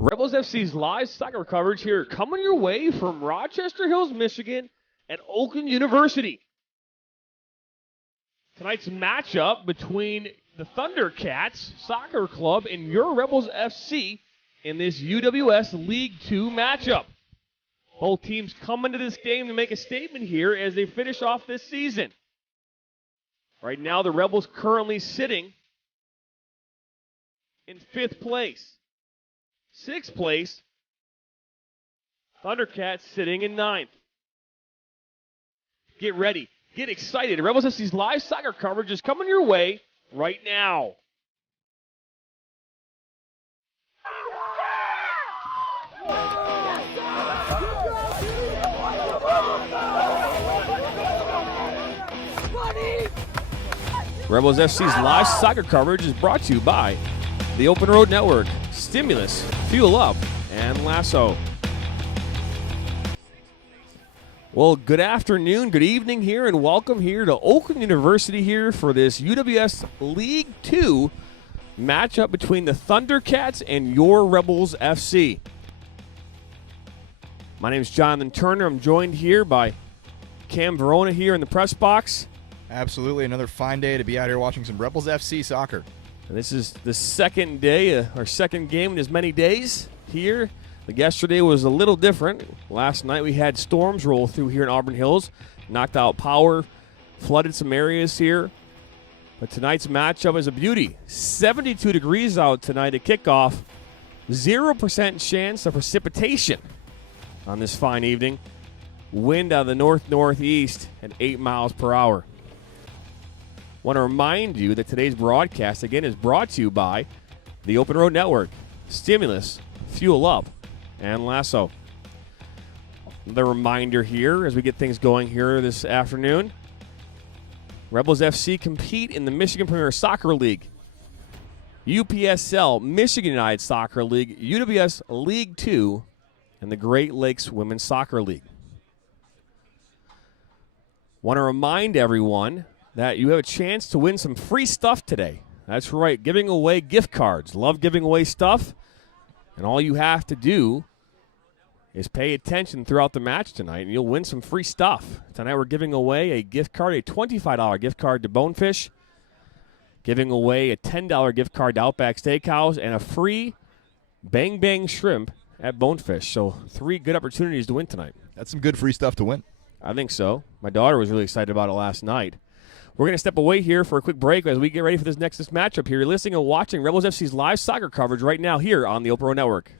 Rebels FC's live soccer coverage here coming your way from Rochester Hills, Michigan at Oakland University. Tonight's matchup between the Thundercats Soccer Club and your Rebels FC in this UWS League 2 matchup. Both teams come into this game to make a statement here as they finish off this season. Right now, the Rebels currently sitting in 5th place. 6th place, Thundercats sitting in 9th. Get ready. Get excited. Rebels FC's live soccer coverage is coming your way right now. Rebels FC's live soccer coverage is brought to you by the Open Road Network, Stimulus, Fuel Up, and Lasso. Well, good afternoon, good evening here, and welcome here to Oakland University here for this UWS League 2 matchup between the Thundercats and your Rebels FC. My name is Jonathan Turner. I'm joined here by Cam Verona here in the press box. Absolutely, another fine day to be out here watching some Rebels FC soccer. And this is the second day, our second game in as many days here. Yesterday was a little different. Last night we had storms roll through here in Auburn Hills, knocked out power, flooded some areas here. But tonight's matchup is a beauty. 72 degrees out tonight at kickoff. 0% chance of precipitation on this fine evening. Wind out of the north-northeast at 8 miles per hour. Want to remind you that today's broadcast, again, is brought to you by the Open Road Network, Stimulus, Fuel Up, and Lasso. The reminder here as we get things going here this afternoon. Rebels FC compete in the Michigan Premier Soccer League, UPSL Michigan United Soccer League, UWS League 2, and the Great Lakes Women's Soccer League. Want to remind everyone that you have a chance to win some free stuff today. That's right, giving away gift cards. Love giving away stuff. And all you have to do is pay attention throughout the match tonight, and you'll win some free stuff. Tonight we're giving away a gift card, a $25 gift card to Bonefish, giving away a $10 gift card to Outback Steakhouse, and a free Bang Bang Shrimp at Bonefish. So 3 good opportunities to win tonight. That's some good free stuff to win. I think so. My daughter was really excited about it last night. We're going to step away here for a quick break as we get ready for this next matchup here. You're listening and watching Rebels FC's live soccer coverage right now here on the Open Road Network.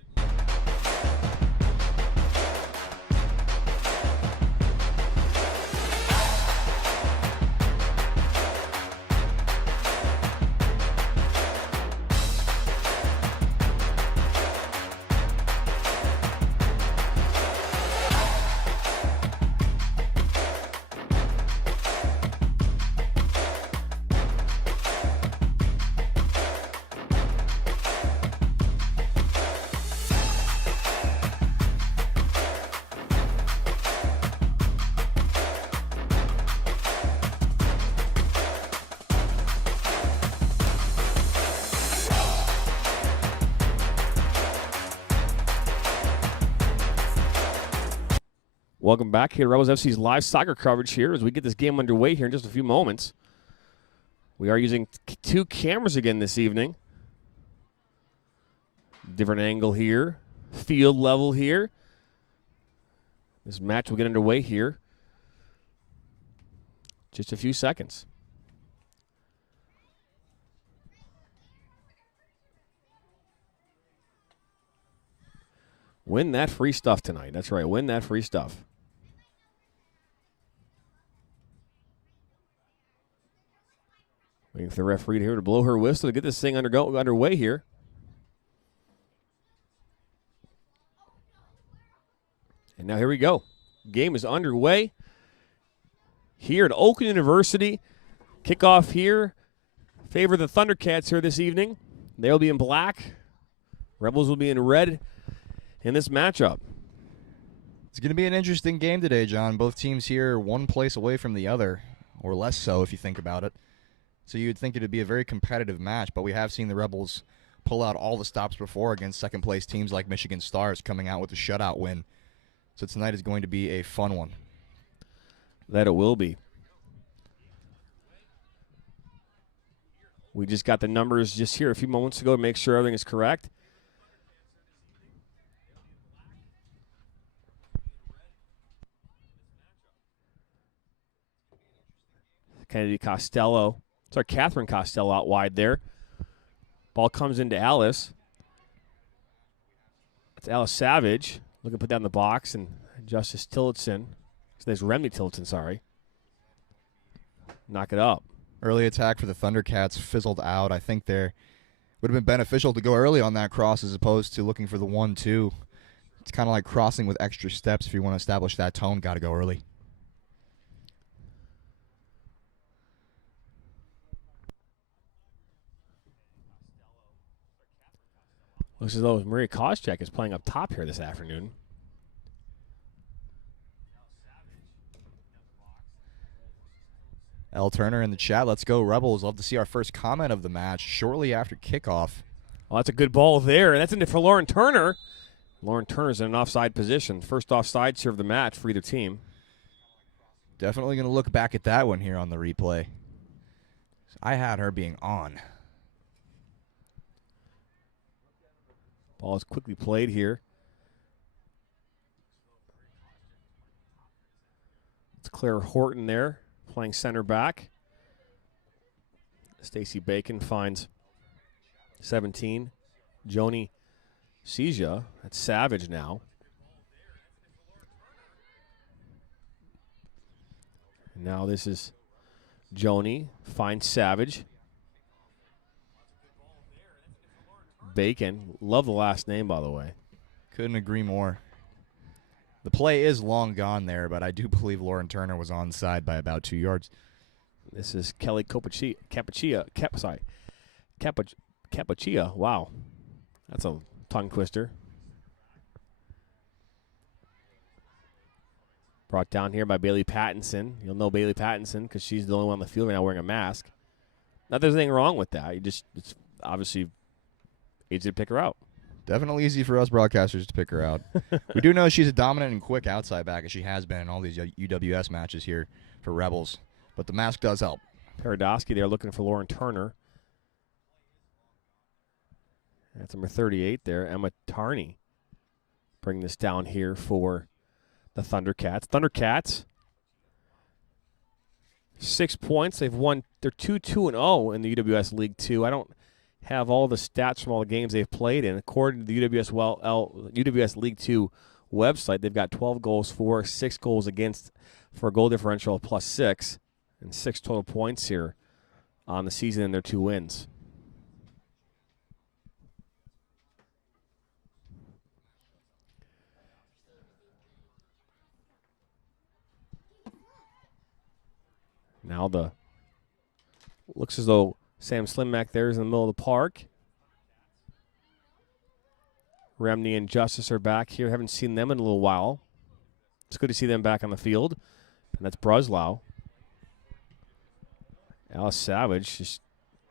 Welcome back here to Rebels FC's live soccer coverage here as we get this game underway here in just a few moments. We are using 2 cameras again this evening. Different angle here, field level here. This match will get underway here. Just a few seconds. Win that free stuff tonight. That's right, win that free stuff. Waiting for the referee here to blow her whistle to get this thing underway here. And now here we go. Game is underway here at Oakland University. Kickoff here. Favor the Thundercats here this evening. They'll be in black. Rebels will be in red in this matchup. It's going to be an interesting game today, John. Both teams here one place away from the other, or less so if you think about it. So you'd think it would be a very competitive match, but we have seen the Rebels pull out all the stops before against second-place teams like Michigan Stars, coming out with a shutout win. So tonight is going to be a fun one. That it will be. We just got the numbers just here a few moments ago to make sure everything is correct. Kennedy Costello. Sorry, Catherine Costello out wide there. Ball comes into Alice. It's Alice Savage. Looking to put down the box, and Justice Tillotson. So there's Remedy Tillotson, sorry. Knock it up. Early attack for the Thundercats fizzled out. I think there would have been beneficial to go early on that cross as opposed to looking for the 1-2. It's kind of like crossing with extra steps. If you want to establish that tone, got to go early. Looks as though Maria Koscheck is playing up top here this afternoon. L. Turner in the chat. Let's go, Rebels. Love to see our first comment of the match shortly after kickoff. Well, that's a good ball there. That's in it for Lauren Turner. Lauren Turner's in an offside position. First offsides here of the match for either team. Definitely going to look back at that one here on the replay. I had her being on. Ball is quickly played here. It's Claire Horton there playing center back. Stacy Bacon finds 17. Joni Seja. That's Savage now. And now this is Joni finds Savage. Bacon. Love the last name, by the way. Couldn't agree more. The play is long gone there, but I do believe Lauren Turner was onside by about 2 yards. This is Kelly Cappuccia. Wow. That's a tongue twister. Brought down here by Bailey Pattinson. You'll know Bailey Pattinson because she's the only one on the field right now wearing a mask. Not that there's anything wrong with that. It's obviously easy to pick her out. Definitely easy for us broadcasters to pick her out. We do know she's a dominant and quick outside back, as she has been in all these UWS matches here for Rebels. But the mask does help. Paradosky there looking for Lauren Turner. That's number 38 there, Emma Tarney. Bringing this down here for the Thundercats. Thundercats, 6 points. They've won. They're 2-2-0 in the UWS League 2. I don't have all the stats from all the games they've played in. According to the UWS League 2 website, they've got 12 goals for, 6 goals against for a goal differential of +6, and 6 total points here on the season in their 2 wins. Now looks as though Sam Slimak there is in the middle of the park. Remney and Justice are back here. Haven't seen them in a little while. It's good to see them back on the field. And that's Bruslau. Alice Savage just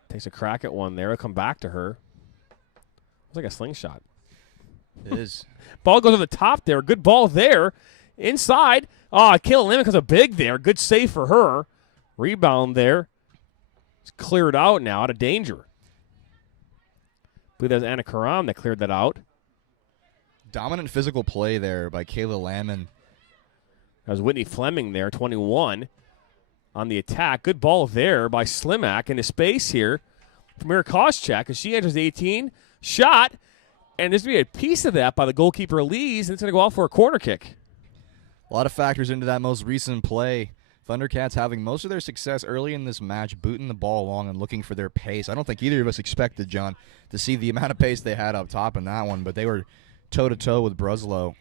takes a crack at one there. It'll come back to her. Looks like a slingshot. It is. Ball goes to the top there. Good ball there. Inside. Oh, Kayla Lemon comes a big there. Good save for her. Rebound there. It's cleared out now, out of danger. I believe that was Anna Karam that cleared that out. Dominant physical play there by Kayla Lamon. That was Whitney Fleming there, 21, on the attack. Good ball there by Slimak into space here from Mira Koscheck as she enters 18. Shot, and there's going to be a piece of that by the goalkeeper Lees, and it's going to go out for a corner kick. A lot of factors into that most recent play. Thundercats having most of their success early in this match, booting the ball along and looking for their pace. I don't think either of us expected, John, to see the amount of pace they had up top in that one, but they were toe-to-toe with Bruslow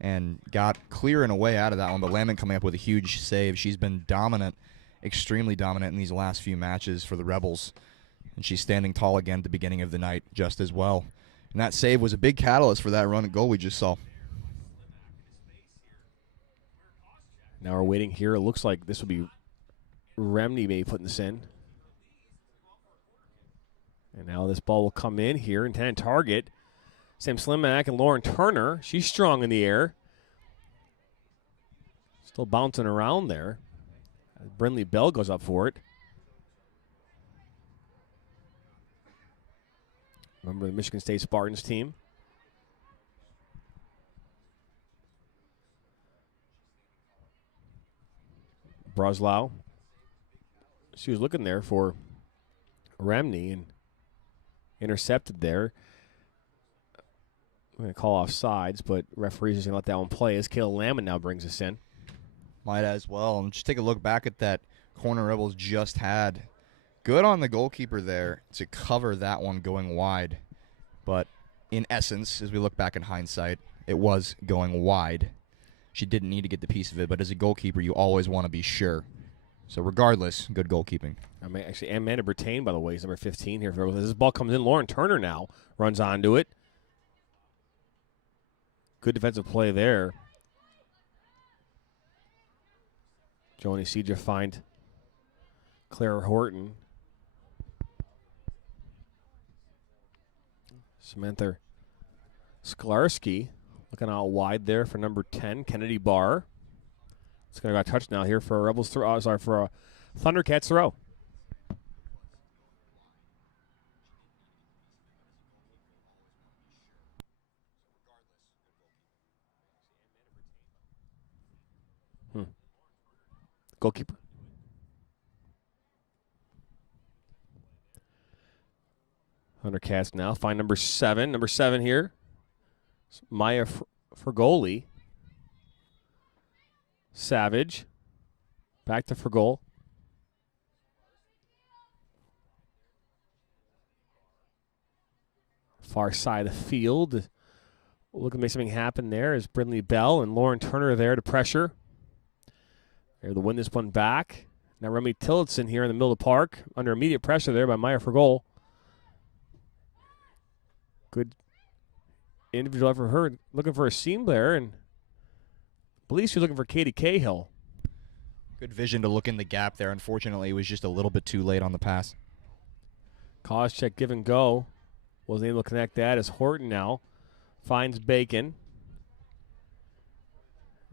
and got clear and away out of that one. But Lamont coming up with a huge save. She's been dominant, extremely dominant in these last few matches for the Rebels, and she's standing tall again at the beginning of the night just as well. And that save was a big catalyst for that run and goal we just saw. Now we're waiting here. It looks like this will be Remney maybe putting this in. And now this ball will come in here, intended target. Sam Slimak and Lauren Turner. She's strong in the air. Still bouncing around there. Brindley Bell goes up for it. Remember the Michigan State Spartans team? Broslau. She was looking there for Remney and intercepted there. I'm going to call off sides, but referees are going to let that one play as Kayla Lamon now brings us in. Might as well. And just take a look back at that corner Rebels just had. Good on the goalkeeper there to cover that one going wide. But in essence, as we look back in hindsight, it was going wide. She didn't need to get the piece of it, but as a goalkeeper, you always want to be sure. So regardless, good goalkeeping. I mean, actually, Amanda Bertain, by the way, is number 15 here. As this ball comes in, Lauren Turner now runs onto it. Good defensive play there. Joni Seja find Claire Horton. Samantha Sklarski looking out wide there for number 10, Kennedy Barr. It's going to go a touch now here for a Rebels throw. For a Thundercats throw. Goalkeeper. Thundercats now find number 7. Number 7 here. Maya Fergoli. Savage. Back to Fergol. Far side of the field. Looking to make something happen there is Brindley Bell and Lauren Turner there to pressure. They're to win this one back. Now Remy Tillotson here in the middle of the park under immediate pressure there by Maya Fergol. Good individual effort for her. Looking for a seam there, and I believe she's looking for Katie Cahill. Good vision to look in the gap there. Unfortunately, it was just a little bit too late on the pass. Koscheck give and go. Wasn't able to connect that as Horton now finds Bacon.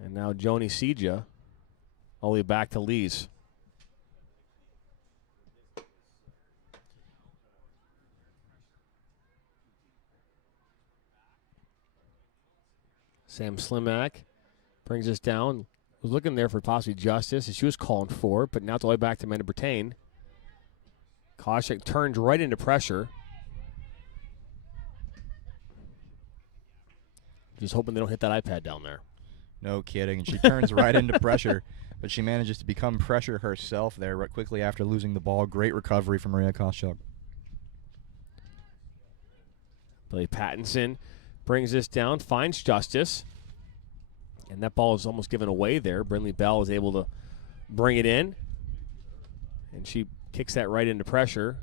And now Joni Seja all the way back to Lees. Sam Slimak brings us down. Was looking there for possibly justice, and she was calling for it, but now it's all the way back to Amanda Bertain. Koscheck turns right into pressure. Just hoping they don't hit that iPad down there. No kidding. And she turns right into pressure, but she manages to become pressure herself there right quickly after losing the ball. Great recovery from Maria Koscheck. Billy Pattinson brings this down, finds justice. And that ball is almost given away there. Brindley Bell is able to bring it in. And she kicks that right into pressure.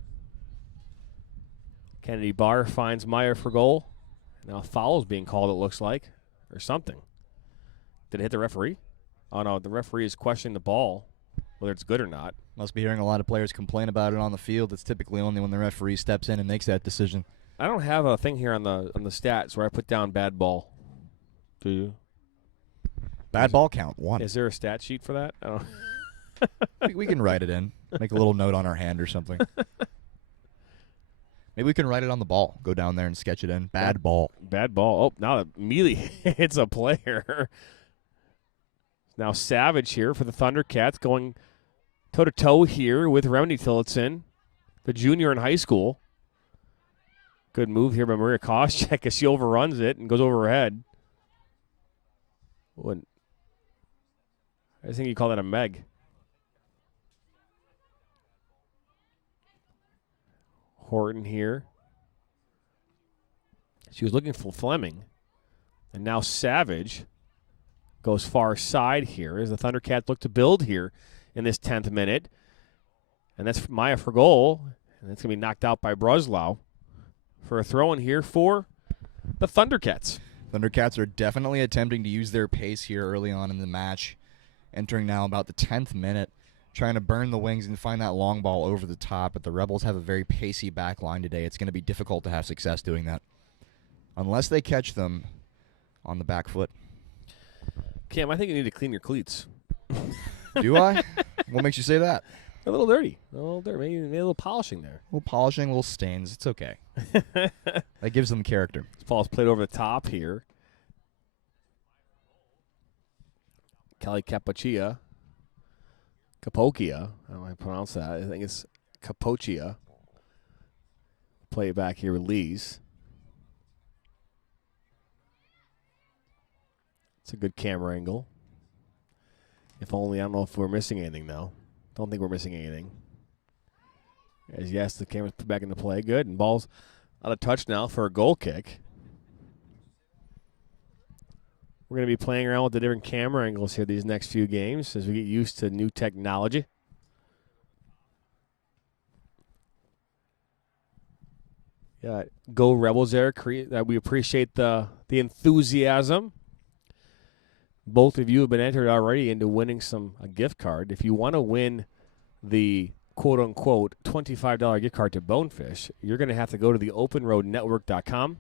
Kennedy Barr finds Meyer for goal. Now a foul is being called, it looks like, or something. Did it hit the referee? Oh, no, the referee is questioning the ball, whether it's good or not. Must be hearing a lot of players complain about it on the field. It's typically only when the referee steps in and makes that decision. I don't have a thing here on the stats where I put down bad ball. Do you? Bad ball count, 1. Is there a stat sheet for that? I don't. We can write it in. Make a little note on our hand or something. Maybe we can write it on the ball. Go down there and sketch it in. Bad ball. Bad ball. Oh, now it immediately hits a player. Now Savage here for the Thundercats going toe-to-toe here with Remedy Tillotson, the junior in high school. Good move here by Maria Koscheck as she overruns it and goes over her head. I think you call that a Meg. Horton here. She was looking for Fleming. And now Savage goes far side here as the Thundercats look to build here in this 10th minute. And that's Maya for goal. And that's going to be knocked out by Broslau for a throw in here for the Thundercats. Thundercats are definitely attempting to use their pace here early on in the match. Entering now about the 10th minute. trying to burn the wings and find that long ball over the top, but the Rebels have a very pacey back line today. It's going to be difficult to have success doing that unless they catch them on the back foot. Cam, I think you need to clean your cleats. Do I? What makes you say that? A little dirty. A little dirty. Maybe a little polishing there. A little polishing, a little stains. It's okay. That gives them character. This ball's played over the top here. Kelly Capochia. Capochia. I don't know how to pronounce that. I think it's Capochia. Play it back here with Lees. It's a good camera angle. If only, I don't know if we're missing anything, though. Don't think we're missing anything. As yes, the camera's put back into play. Good. And ball's out of touch now for a goal kick. We're going to be playing around with the different camera angles here these next few games as we get used to new technology. Yeah, go Rebels there. We appreciate the enthusiasm. Both of you have been entered already into winning a gift card. If you want to win the quote-unquote $25 gift card to Bonefish, you're going to have to go to the openroadnetwork.com.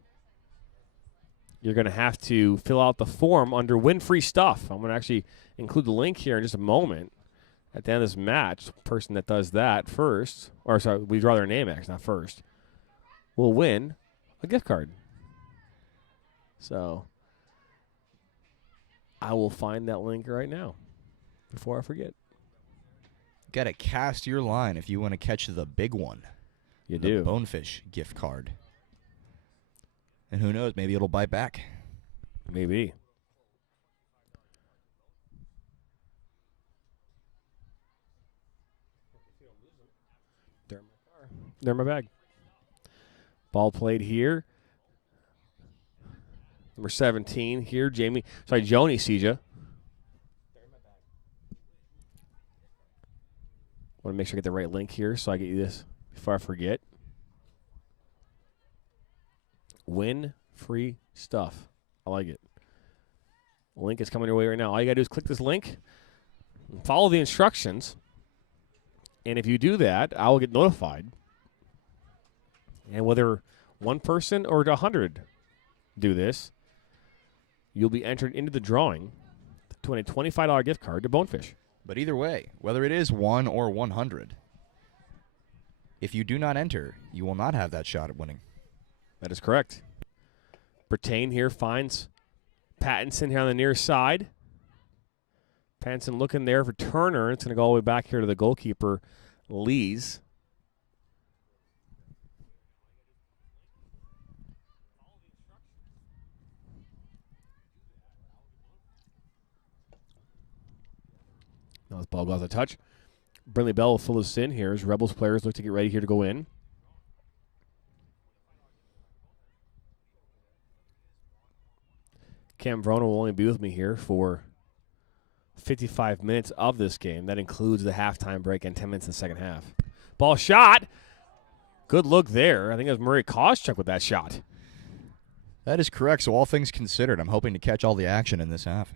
You're going to have to fill out the form under Win Free Stuff. I'm going to actually include the link here in just a moment. At the end of this match, the person that does that first, or sorry, we draw their name actually, not first, will win a gift card. So I will find that link right now before I forget. Got to cast your line if you want to catch the big one. You the do. Bonefish gift card. And who knows, maybe it'll bite back. Maybe. They're in my bag. Ball played here. Number 17 here, Joni sees you. Want to make sure I get the right link here so I get you this before I forget. Win free stuff. I like it. Link is coming your way right now. All you got to do is click this link, follow the instructions, and if you do that, I will get notified. And whether one person or 100 do this, you'll be entered into the drawing to win a $25 gift card to Bonefish. But either way, whether it is 1 or 100, if you do not enter, you will not have that shot at winning. That is correct. Bertain here finds Pattinson here on the near side. Pattinson looking there for Turner. It's going to go all the way back here to the goalkeeper, Lees. Now this ball goes a touch. Brinley Bell will fill this in here as Rebels players look to get ready here to go in. Cam Vrona will only be with me here for 55 minutes of this game. That includes the halftime break and 10 minutes in the second half. Ball shot. Good look there. I think it was Murray Koscheck with that shot. That is correct. So all things considered, I'm hoping to catch all the action in this half.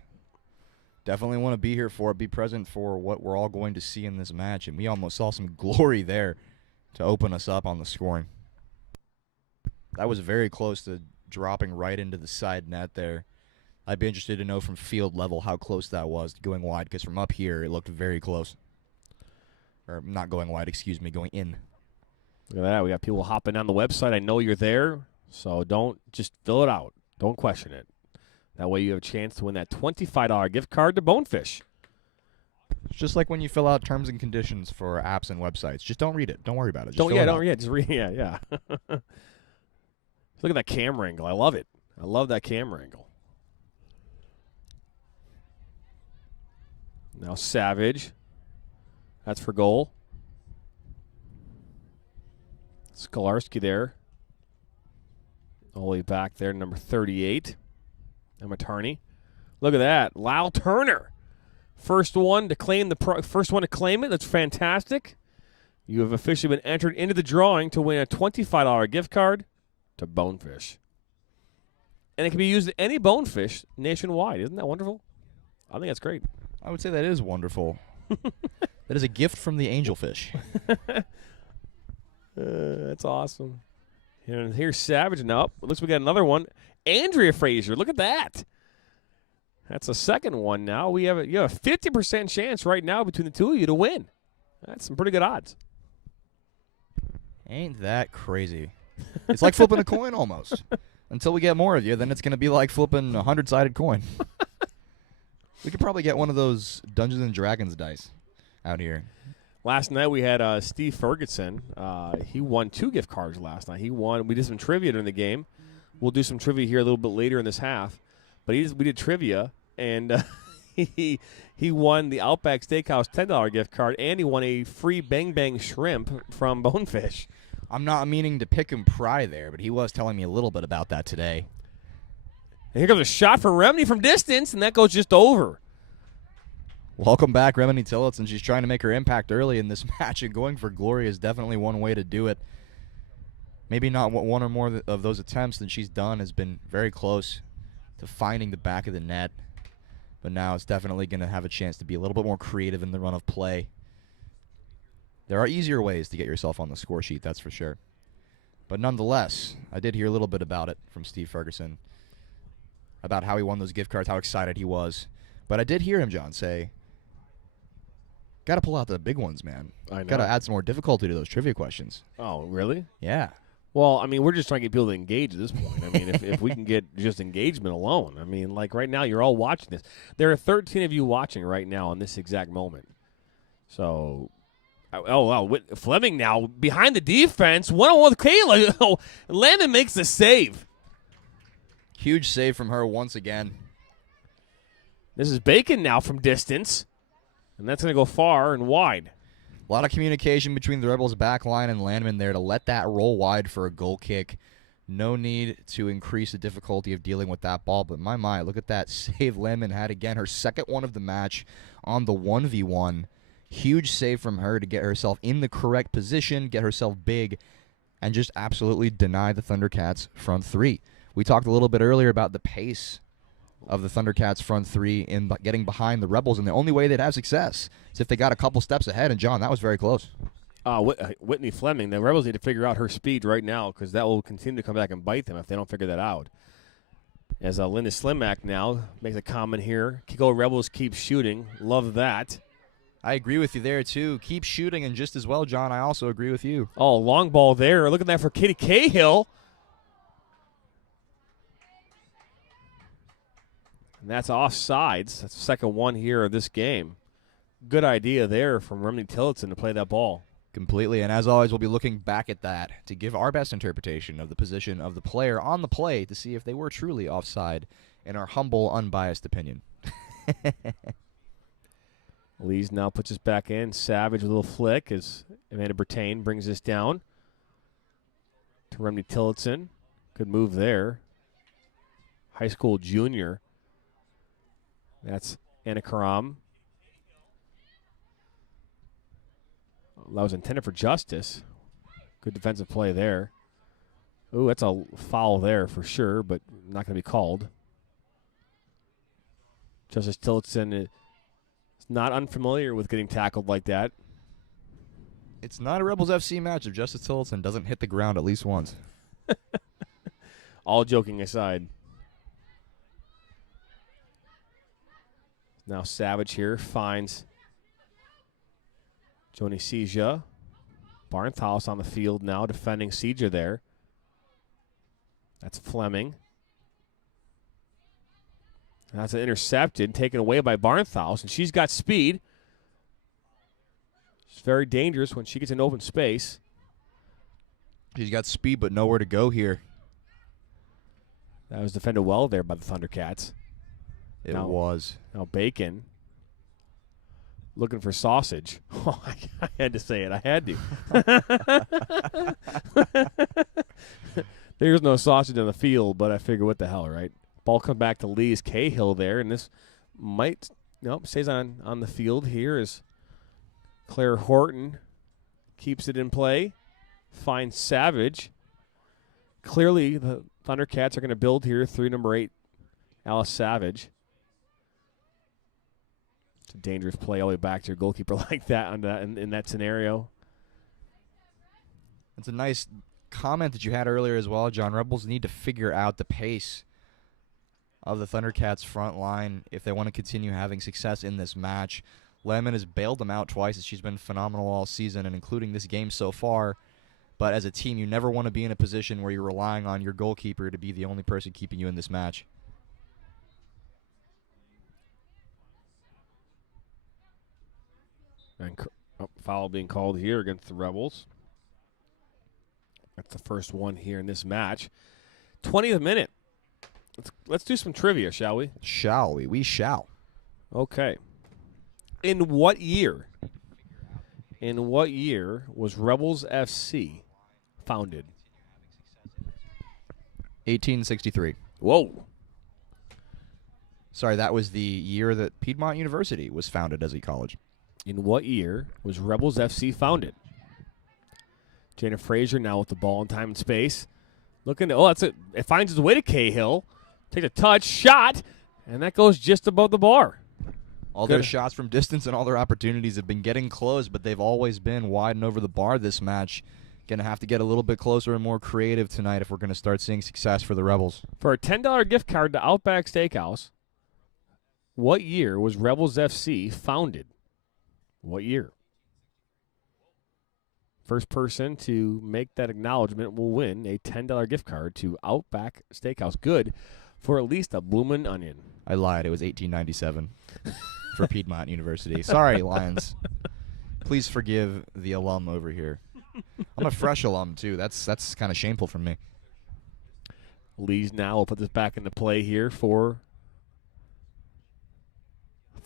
Definitely want to be here for it, be present for what we're all going to see in this match. And we almost saw some glory there to open us up on the scoring. That was very close to dropping right into the side net there. I'd be interested to know from field level how close that was to going wide, because from up here it looked very close. Or not going wide, excuse me, going in. Look at that. We got people hopping on the website. I know you're there, so don't just fill it out. Don't question it. That way you have a chance to win that $25 gift card to Bonefish. It's just like when you fill out terms and conditions for apps and websites. Just don't read it. Don't worry about it. Just Just read it. Yeah. Look at that camera angle. I love it. I love that camera angle. Now Savage. That's for goal. Skolarski there. All the way back there, number 38. Emma Tarney. Look at that. Lyle Turner. First one to claim it. That's fantastic. You have officially been entered into the drawing to win a $25 gift card to Bonefish. And it can be used at any Bonefish nationwide. Isn't that wonderful? I think that's great. I would say that is wonderful. That is a gift from the angelfish. That's awesome. And here's Savage. Now, looks like we got another one. Andrea Frazier, look at that. That's a second one now. You have a 50% chance right now between the two of you to win. That's some pretty good odds. Ain't that crazy? It's like flipping a coin almost. Until we get more of you, then it's going to be like flipping a 100-sided coin. We could probably get one of those Dungeons and Dragons dice out here. Last night we had Steve Ferguson. He won 2 gift cards last night. We did some trivia during the game. We'll do some trivia here a little bit later in this half. But we did trivia, and he won the Outback Steakhouse $10 gift card, and he won a free Bang Bang shrimp from Bonefish. I'm not meaning to pick and pry there, but he was telling me a little bit about that today. And here comes a shot for Remini from distance, and that goes just over. Welcome back, Remini Tillotson. She's trying to make her impact early in this match, and going for glory is definitely one way to do it. Maybe not one or more of those attempts that she's done has been very close to finding the back of the net. But now it's definitely going to have a chance to be a little bit more creative in the run of play. There are easier ways to get yourself on the score sheet, that's for sure. But nonetheless, I did hear a little bit about it from Steve Ferguson, about how he won those gift cards, how excited he was. But I did hear him, John, say, got to pull out the big ones, man. I know. Got to add some more difficulty to those trivia questions. Oh, really? Yeah. Well, I mean, we're just trying to get people to engage at this point. I mean, if we can get just engagement alone. I mean, like right now, you're all watching this. There are 13 of you watching right now in this exact moment. So, Fleming now behind the defense. 1-on-1 with Kayla. Oh, Landon makes the save. Huge save from her once again. This is Bacon now from distance. And that's going to go far and wide. A lot of communication between the Rebels' back line and Landman there to let that roll wide for a goal kick. No need to increase the difficulty of dealing with that ball. But my, look at that save Landman had again. Her second one of the match on the 1v1. Huge save from her to get herself in the correct position, get herself big, and just absolutely deny the Thundercats front three. We talked a little bit earlier about the pace of the Thundercats front three in getting behind the Rebels, and the only way they'd have success is if they got a couple steps ahead, and John, that was very close. Whitney Fleming, the Rebels need to figure out her speed right now because that will continue to come back and bite them if they don't figure that out. As Linda Slimak now makes a comment here, Kiko Rebels keep shooting. Love that. I agree with you there, too. Keep shooting, and just as well, John, I also agree with you. Oh, long ball there. Look at that for Katie Cahill. And that's offsides. That's the second one here of this game. Good idea there from Remini Tillotson to play that ball. Completely, and as always, we'll be looking back at that to give our best interpretation of the position of the player on the play to see if they were truly offside in our humble, unbiased opinion. Lees now puts us back in. Savage with a little flick as Amanda Bertain brings this down to Remini Tillotson. Good move there. High school junior. That's Anna Karam. That was intended for justice. Good defensive play there. Ooh, that's a foul there for sure, but not going to be called. Justice Tillotson is not unfamiliar with getting tackled like that. It's not a Rebels FC match if Justice Tillotson doesn't hit the ground at least once. All joking aside. Now Savage here finds Joni Seja. Barnthouse on the field now defending Seja there. That's Fleming. That's an intercepted, taken away by Barnthouse, and she's got speed. She's very dangerous when she gets in open space. She's got speed but nowhere to go here. That was defended well there by the Thundercats. It was. Now Bacon looking for sausage. Oh, I had to say it. I had to. There's no sausage on the field, but I figure what the hell, right? Ball comes back to Lee's Cahill there, and this might, stays on the field here as Claire Horton keeps it in play, finds Savage. Clearly, the Thundercats are going to build here through number 8, Alice Savage. It's a dangerous play all the way back to your goalkeeper like that in that scenario. It's a nice comment that you had earlier as well, John. Rebels need to figure out the pace of the Thundercats front line if they want to continue having success in this match. Lemon has bailed them out twice, as she's been phenomenal all season, and including this game so far. But as a team, you never want to be in a position where you're relying on your goalkeeper to be the only person keeping you in this match. And foul being called here against the Rebels. That's the first one here in this match. 20th minute. Let's do some trivia, shall we? Shall we? We shall. Okay. In what year was Rebels FC founded? 1863. Whoa. Sorry, that was the year that Piedmont University was founded as a college. In what year was Rebels FC founded? Jana Frazier now with the ball in time and space. Looking at, that's it. It finds its way to Cahill. Takes a touch, shot, and that goes just above the bar. All their shots from distance and all their opportunities have been getting close, but they've always been wide and over the bar this match. Going to have to get a little bit closer and more creative tonight if we're going to start seeing success for the Rebels. For a $10 gift card to Outback Steakhouse, what year was Rebels FC founded? What year? First person to make that acknowledgement will win a $10 gift card to Outback Steakhouse. Good for at least a bloomin' onion. I lied. It was 1897 for Piedmont University. Sorry, Lions. Please forgive the alum over here. I'm a fresh alum, too. That's kind of shameful for me. Lees now will put this back into play here for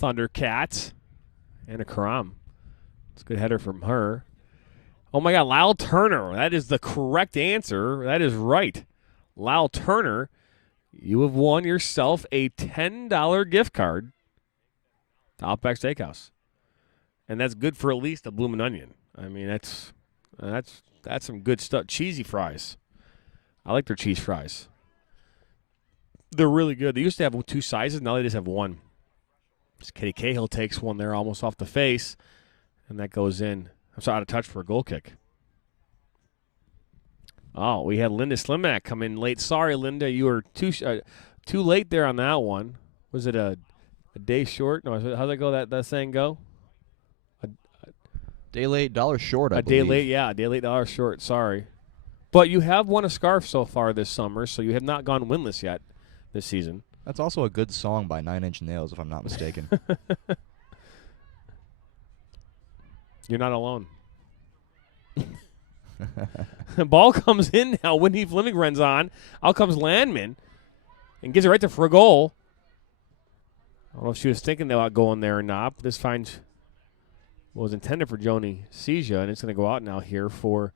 Thundercats. Anna Karam. It's a good header from her. Oh, my God, Lyle Turner. That is the correct answer. That is right. Lyle Turner, you have won yourself a $10 gift card to Outback Steakhouse. And that's good for at least a bloomin' onion. I mean, that's some good stuff. Cheesy fries. I like their cheese fries. They're really good. They used to have two sizes. Now they just have one. Katie Cahill takes one there almost off the face, and that goes in. I'm sorry, out of touch for a goal kick. Oh, we had Linda Slimak come in late. Sorry, Linda, you were too late there on that one. Was it a day short? No, how'd that go? That saying go? Day late, dollar short, I believe. A day late, yeah. A day late, dollar short. Sorry. But you have won a scarf so far this summer, so you have not gone winless yet this season. That's also a good song by 9 Inch Nails, if I'm not mistaken. You're not alone. Ball comes in now. Whitney Fleming runs on. Out comes Landman and gives it right there for a goal. I don't know if she was thinking about going there or not. But this finds was intended for Joni Seja, and it's going to go out now here for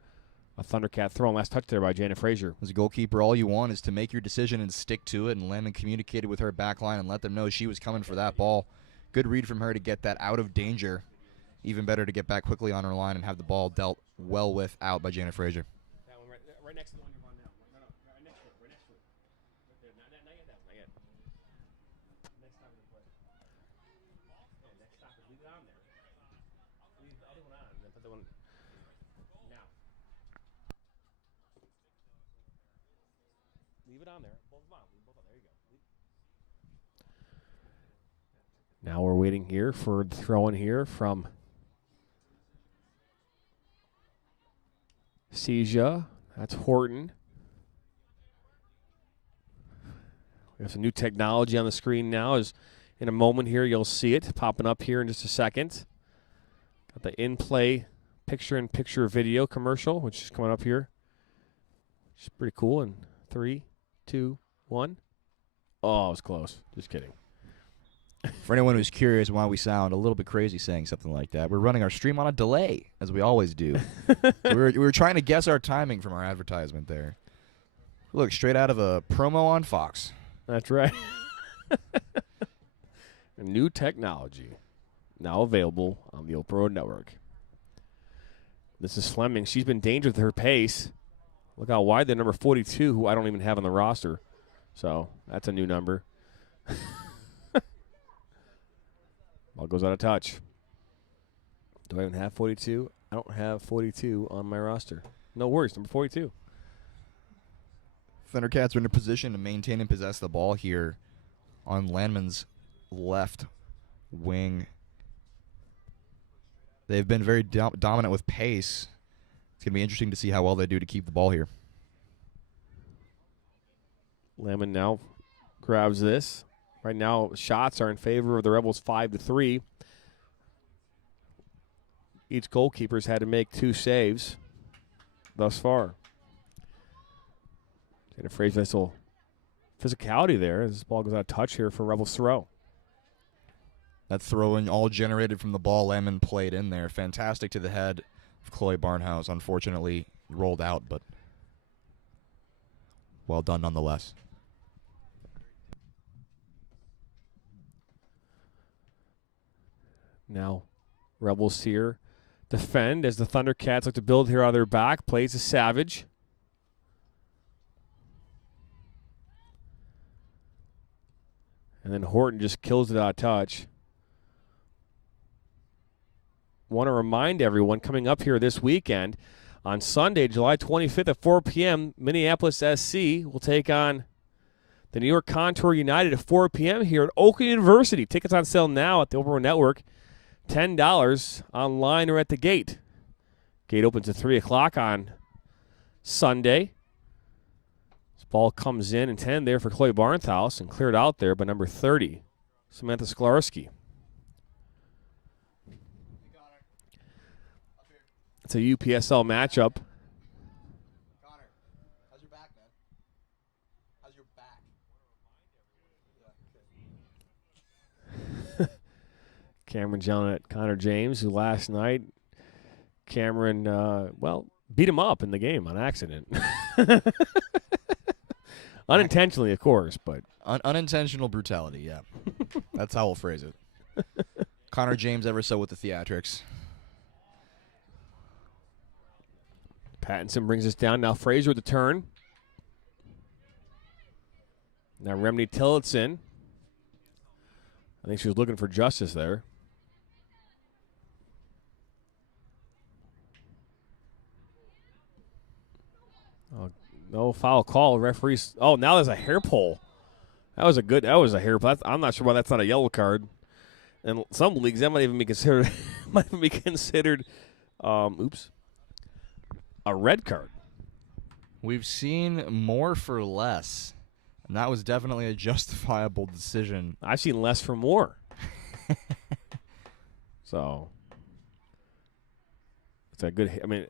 a Thundercat throw. Last touch there by Jana Frazier. As a goalkeeper, all you want is to make your decision and stick to it, and Landman communicated with her back line and let them know she was coming for that ball. Good read from her to get that out of danger. Even better to get back quickly on her line and have the ball dealt well with out by Jana Frazier. That one right next to the one you're on now. No, right next to it. Right next to it. Right there. Not yet. Not yet. Next time we play. Yeah, next time. Leave it on there. Leave the other one on. Then put the one now. Leave it on there. Both of them on. Leave both on. There you go. Now we're waiting here for the throw in here from Seja. That's Horton. We have some new technology on the screen now. As in a moment here, you'll see it popping up here in just a second. Got the in-play picture-in-picture video commercial, which is coming up here. Which is pretty cool. In 3, 2, 1. Oh, it was close. Just kidding. For anyone who's curious why we sound a little bit crazy saying something like that, we're running our stream on a delay, as we always do. we were trying to guess our timing from our advertisement there. Look, straight out of a promo on Fox. That's right. New technology now available on the Open Road Network. This is Fleming. She's been dangerous with her pace. Look how wide the number 42, who I don't even have on the roster. So that's a new number. Ball goes out of touch. Do I even have 42? I don't have 42 on my roster. No worries, number 42. Thundercats are in a position to maintain and possess the ball here on Landman's left wing. They've been very dominant with pace. It's going to be interesting to see how well they do to keep the ball here. Landman now grabs this. Right now, shots are in favor of the Rebels 5-3. Each goalkeeper's had to make 2 saves thus far. And a phrase vessel physicality there as this ball goes out of touch here for Rebels throw. That throw-in all generated from the ball Landman played in there. Fantastic to the head of Chloe Barnhouse. Unfortunately, rolled out, but well done nonetheless. Now, Rebels here defend as the Thundercats look to build here out of their back. Plays to Savage. And then Horton just kills it out of touch. Want to remind everyone coming up here this weekend on Sunday, July 25th at 4 p.m., Minneapolis SC will take on the New York Contour United at 4 p.m. here at Oakland University. Tickets on sale now at the Open Network. $10 online or at the gate. Gate opens at 3 o'clock on Sunday. This ball comes in and 10 there for Chloe Barnhouse and cleared out there by number 30, Samantha Sklarski. It's a UPSL matchup. Connor, how's your back, man? How's your back? Cameron yelling at Connor James, who last night, Cameron, beat him up in the game on accident. Unintentionally, of course, but. Unintentional brutality, yeah. That's how we'll phrase it. Connor James ever so with the theatrics. Pattinson brings us down. Now Fraser with the turn. Now Remedy Tillotson. I think she was looking for justice there. Oh, no foul call. Referees. Oh, now there's a hair pull. That was a hair pull. I'm not sure why that's not a yellow card. In some leagues, that might even be considered. A red card. We've seen more for less, and that was definitely a justifiable decision. I've seen less for more. So it's a good. I mean,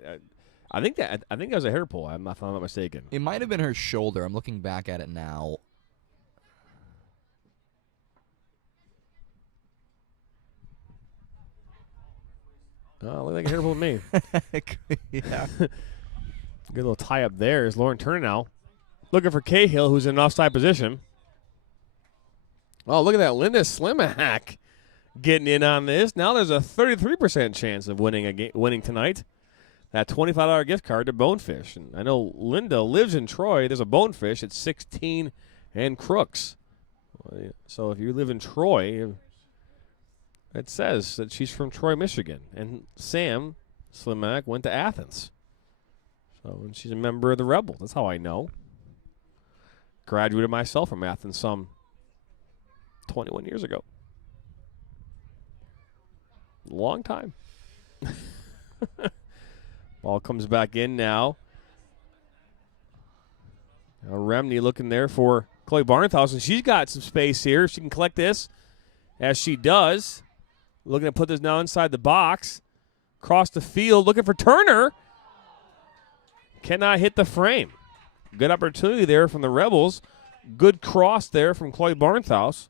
I think that was a hair pull. If I'm not mistaken. It might have been her shoulder. I'm looking back at it now. Oh, look like a hair pull to me. Yeah. Good little tie up there is Lauren Turner now. Looking for Cahill, who's in an offside position. Oh, look at that. Linda Slimak getting in on this. Now there's a 33% chance of winning tonight. That $25 gift card to Bonefish. And I know Linda lives in Troy. There's a Bonefish at 16 and Crooks. So if you live in Troy, it says that she's from Troy, Michigan. And Sam Slimak went to Athens. So and she's a member of the Rebels. That's how I know. Graduated myself from Athens some 21 years ago. Long time. Ball comes back in now. Now Remney looking there for Chloe Barnhouse, and she's got some space here. She can collect this, as she does. Looking to put this now inside the box. Across the field, looking for Turner. Cannot hit the frame. Good opportunity there from the Rebels. Good cross there from Chloe Barnhouse.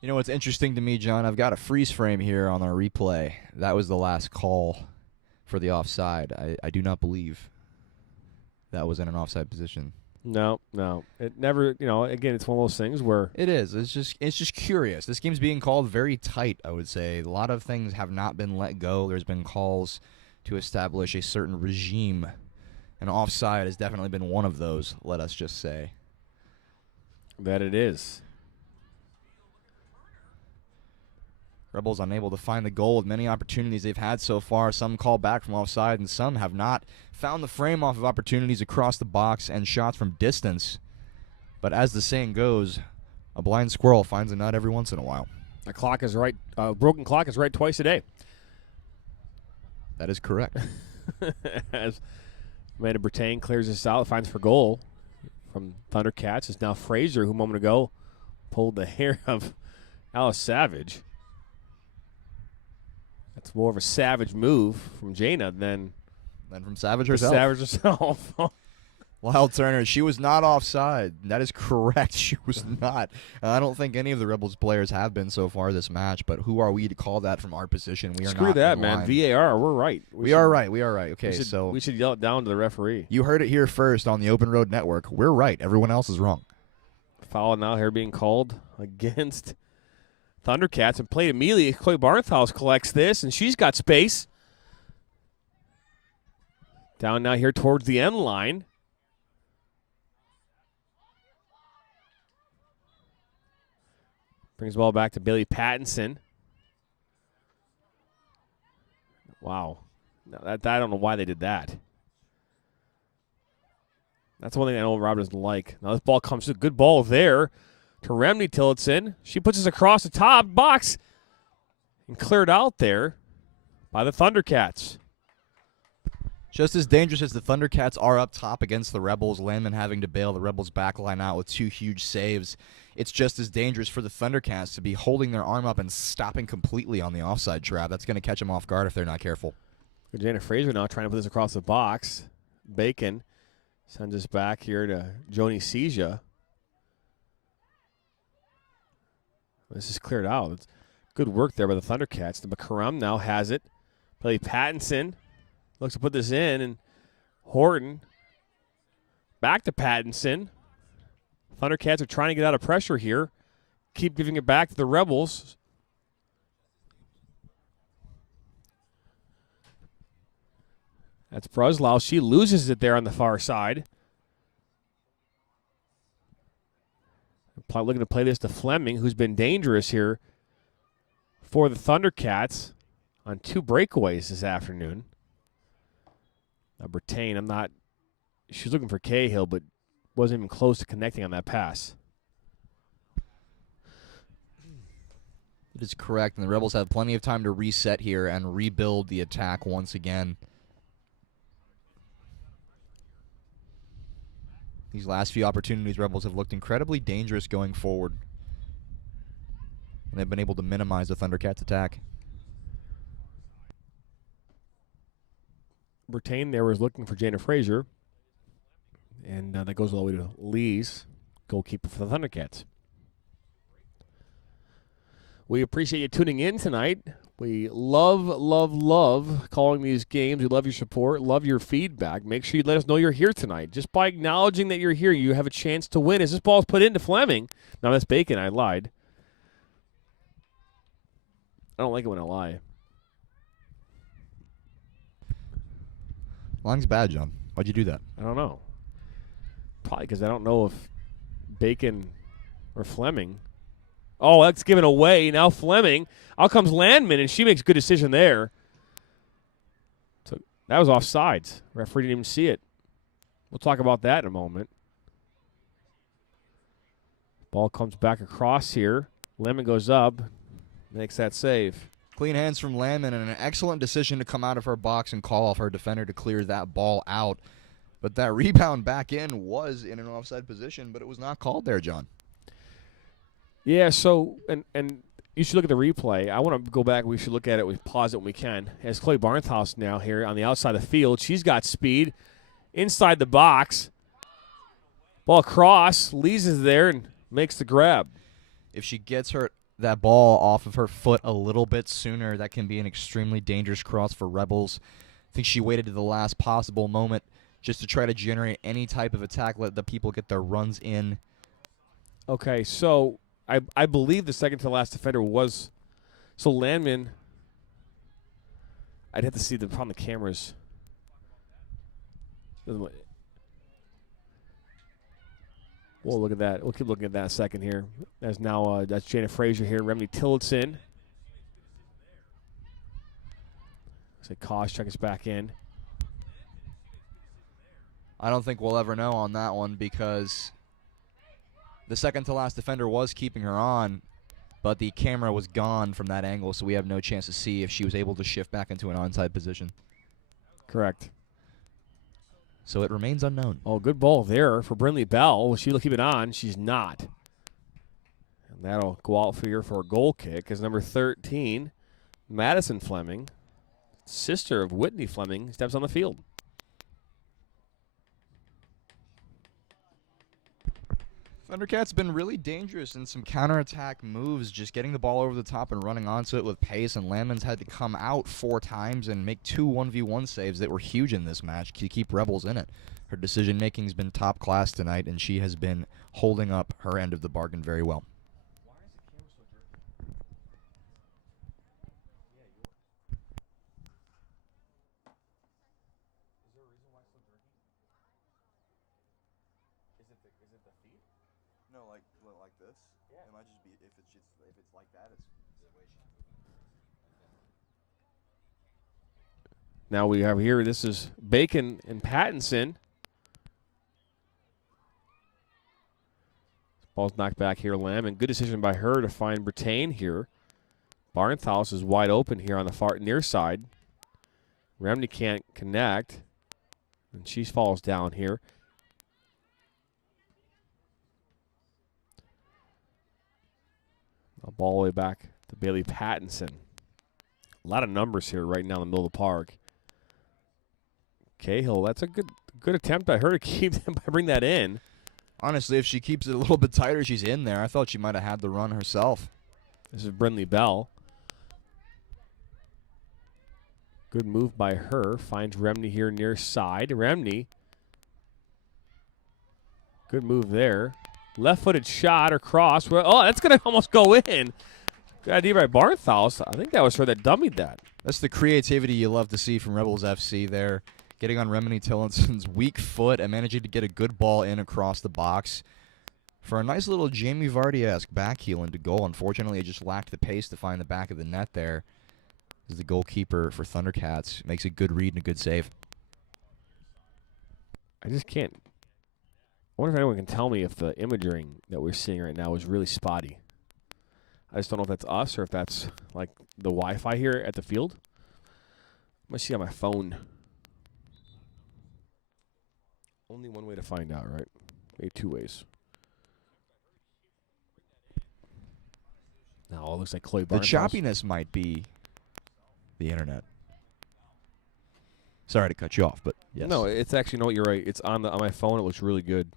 You know what's interesting to me, John? I've got a freeze frame here on our replay. That was the last call for the offside. I do not believe that was in an offside position. No. It never, again, it's one of those things where. It is. It's just curious. This game's being called very tight, I would say. A lot of things have not been let go. There's been calls to establish a certain regime. And offside has definitely been one of those, let us just say. That it is. Rebels unable to find the goal with many opportunities they've had so far. Some call back from offside, and some have not found the frame off of opportunities across the box and shots from distance. But as the saying goes, a blind squirrel finds a nut every once in a while. The clock is right. Broken clock is right twice a day. That is correct. As Amanda Bertain clears this out, finds for goal from Thundercats. It's now Fraser, who a moment ago pulled the hair of Alice Savage. That's more of a savage move from Jaina than from Savage herself. Savage herself. Lyle Turner, she was not offside. That is correct. She was not. I don't think any of the Rebels players have been so far this match, but who are we to call that from our position? We are Screw not that, man. line. VAR, we're right. We are right. We are right. Okay, so we should yell it down to the referee. You heard it here first on the Open Road Network. We're right. Everyone else is wrong. Foul now here being called against Thundercats and played immediately. Chloe Barnhouse collects this, and she's got space. Down now here towards the end line. Brings the ball back to Bailey Pattinson. Wow. No, I don't know why they did that. That's one thing I know Rob doesn't like. Now this ball comes to a good ball there to Remney Tillotson. She puts us across the top box and cleared out there by the Thundercats. Just as dangerous as the Thundercats are up top against the Rebels, Landman having to bail the Rebels' backline out with 2 huge saves, it's just as dangerous for the Thundercats to be holding their arm up and stopping completely on the offside trap. That's going to catch them off guard if they're not careful. Jaina Fraser now trying to put this across the box. Bacon sends us back here to Joni Seja. This is cleared out. It's good work there by the Thundercats. The McCrum now has it. Play Pattinson. Looks to put this in, and Horton back to Pattinson. Thundercats are trying to get out of pressure here. Keep giving it back to the Rebels. That's Bruslau. She loses it there on the far side. Looking to play this to Fleming, who's been dangerous here for the Thundercats on 2 breakaways this afternoon. Bertain, she's looking for Cahill, but wasn't even close to connecting on that pass. It is correct, and the Rebels have plenty of time to reset here and rebuild the attack once again. These last few opportunities, Rebels have looked incredibly dangerous going forward, and they've been able to minimize the Thundercats' attack. Bertain there was looking for Jaina Fraser, and that goes all the way to Lee's, goalkeeper for the Thundercats. We appreciate you tuning in tonight. We love calling these games. We love your support, love your feedback. Make sure you let us know you're here tonight. Just by acknowledging that you're here, you have a chance to win. As this ball's put into Fleming. No, that's Bacon. I lied. I don't like it when I lie. Lying's bad, John. Why'd you do that? I don't know. Probably because I don't know if Bacon or Fleming. Oh, that's given away. Now Fleming. Out comes Landman, and she makes a good decision there. So that was offsides. Referee didn't even see it. We'll talk about that in a moment. Ball comes back across here. Lemon goes up. Makes that save. Clean hands from Landman, and an excellent decision to come out of her box and call off her defender to clear that ball out. But that rebound back in was in an offside position, but it was not called there, John. Yeah, so, and you should look at the replay. I want to go back. We should look at it. We pause it when we can. As Chloe Barnhouse now here on the outside of the field. She's got speed inside the box. Ball across. Lees is there and makes the grab. If she gets that ball off of her foot a little bit sooner, that can be an extremely dangerous cross for Rebels. I think she waited to the last possible moment just to try to generate any type of attack, let the people get their runs in. Okay, so I believe the second to last defender was so Landman. I'd have to see on the cameras. We'll look at that. We'll keep looking at that a second here. As now that's Jaina Fraser here. Remney Tillotson Looks like Koscheck is back in. I don't think we'll ever know on that one because the second to last defender was keeping her on, but the camera was gone from that angle, so we have no chance to see if she was able to shift back into an onside position. Correct. So it remains unknown. Oh, good ball there for Brindley Bell. Will she keep it on? She's not. And that'll go out for here for a goal kick as number 13, Madison Fleming, sister of Whitney Fleming, steps on the field. Thundercats been really dangerous in some counterattack moves, just getting the ball over the top and running onto it with pace, and Landman's had to come out 4 times and make 2 1v1 saves that were huge in this match to keep Rebels in it. Her decision-making's been top class tonight, and she has been holding up her end of the bargain very well. No, like this. Yeah. It might just be if it's like that. It's the way she. Now we have here, this is Bacon and Pattinson. Ball's knocked back here, Lamb, and good decision by her to find Brittain here. Barnthouse is wide open here on the far near side. Remney can't connect, and she falls down here. A ball all the way back to Bailey Pattinson. A lot of numbers here right now in the middle of the park. Cahill, that's a good attempt by her to keep them by bring that in. Honestly, if she keeps it a little bit tighter, she's in there. I thought she might have had the run herself. This is Brindley Bell. Good move by her. Finds Remney here near side. Remney. Good move there. Left-footed shot or cross. Well, oh, that's going to almost go in. Good idea by Barnthouse. I think that was her that dummied that. That's the creativity you love to see from Rebels FC there. Getting on Remini Tillinson's weak foot and managing to get a good ball in across the box for a nice little Jamie Vardy-esque back heel into goal. Unfortunately, it just lacked the pace to find the back of the net there. As the goalkeeper for Thundercats makes a good read and a good save. I just can't. I wonder if anyone can tell me if the imaging that we're seeing right now is really spotty. I just don't know if that's us or if that's like the Wi-Fi here at the field. I'm going to see on my phone. Only one way to find out, right? Maybe 2 ways. Now it looks like Chloe The Barnthouse. choppiness might be the internet. Sorry to cut you off, but yes. No, it's actually, no, you're right. It's on my phone. It looks really good.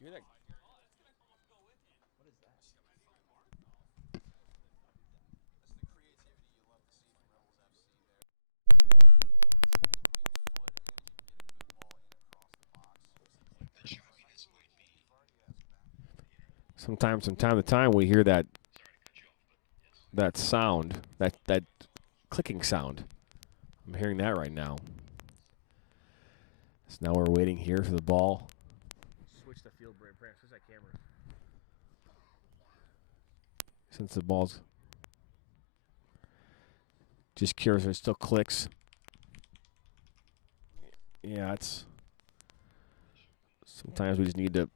Do you hear that? Sometimes, from time to time, we hear that sound, that clicking sound. I'm hearing that right now. So now we're waiting here for the ball. Switch the field, Brand. Switch that camera. Since the ball's just curious if it still clicks. Yeah, it's sometimes we just need to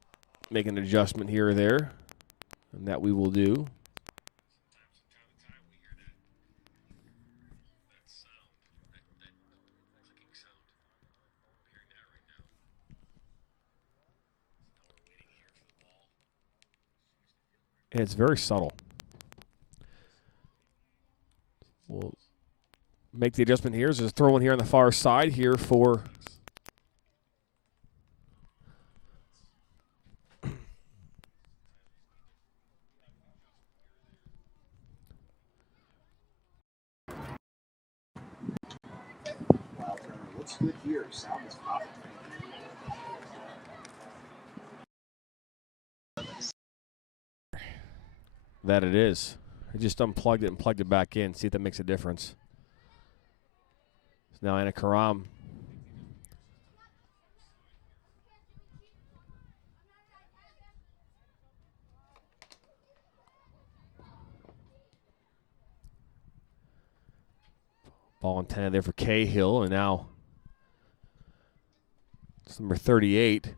make an adjustment here or there, and that we will do. And it's very subtle. We'll make the adjustment here. Just throw one here on the far side here for Wow, looks good here. Sound is popping. that it is. I just unplugged it and plugged it back in. See if that makes a difference. So now Anna Karam. Ball intended there for Cahill, and now it's number 38. Is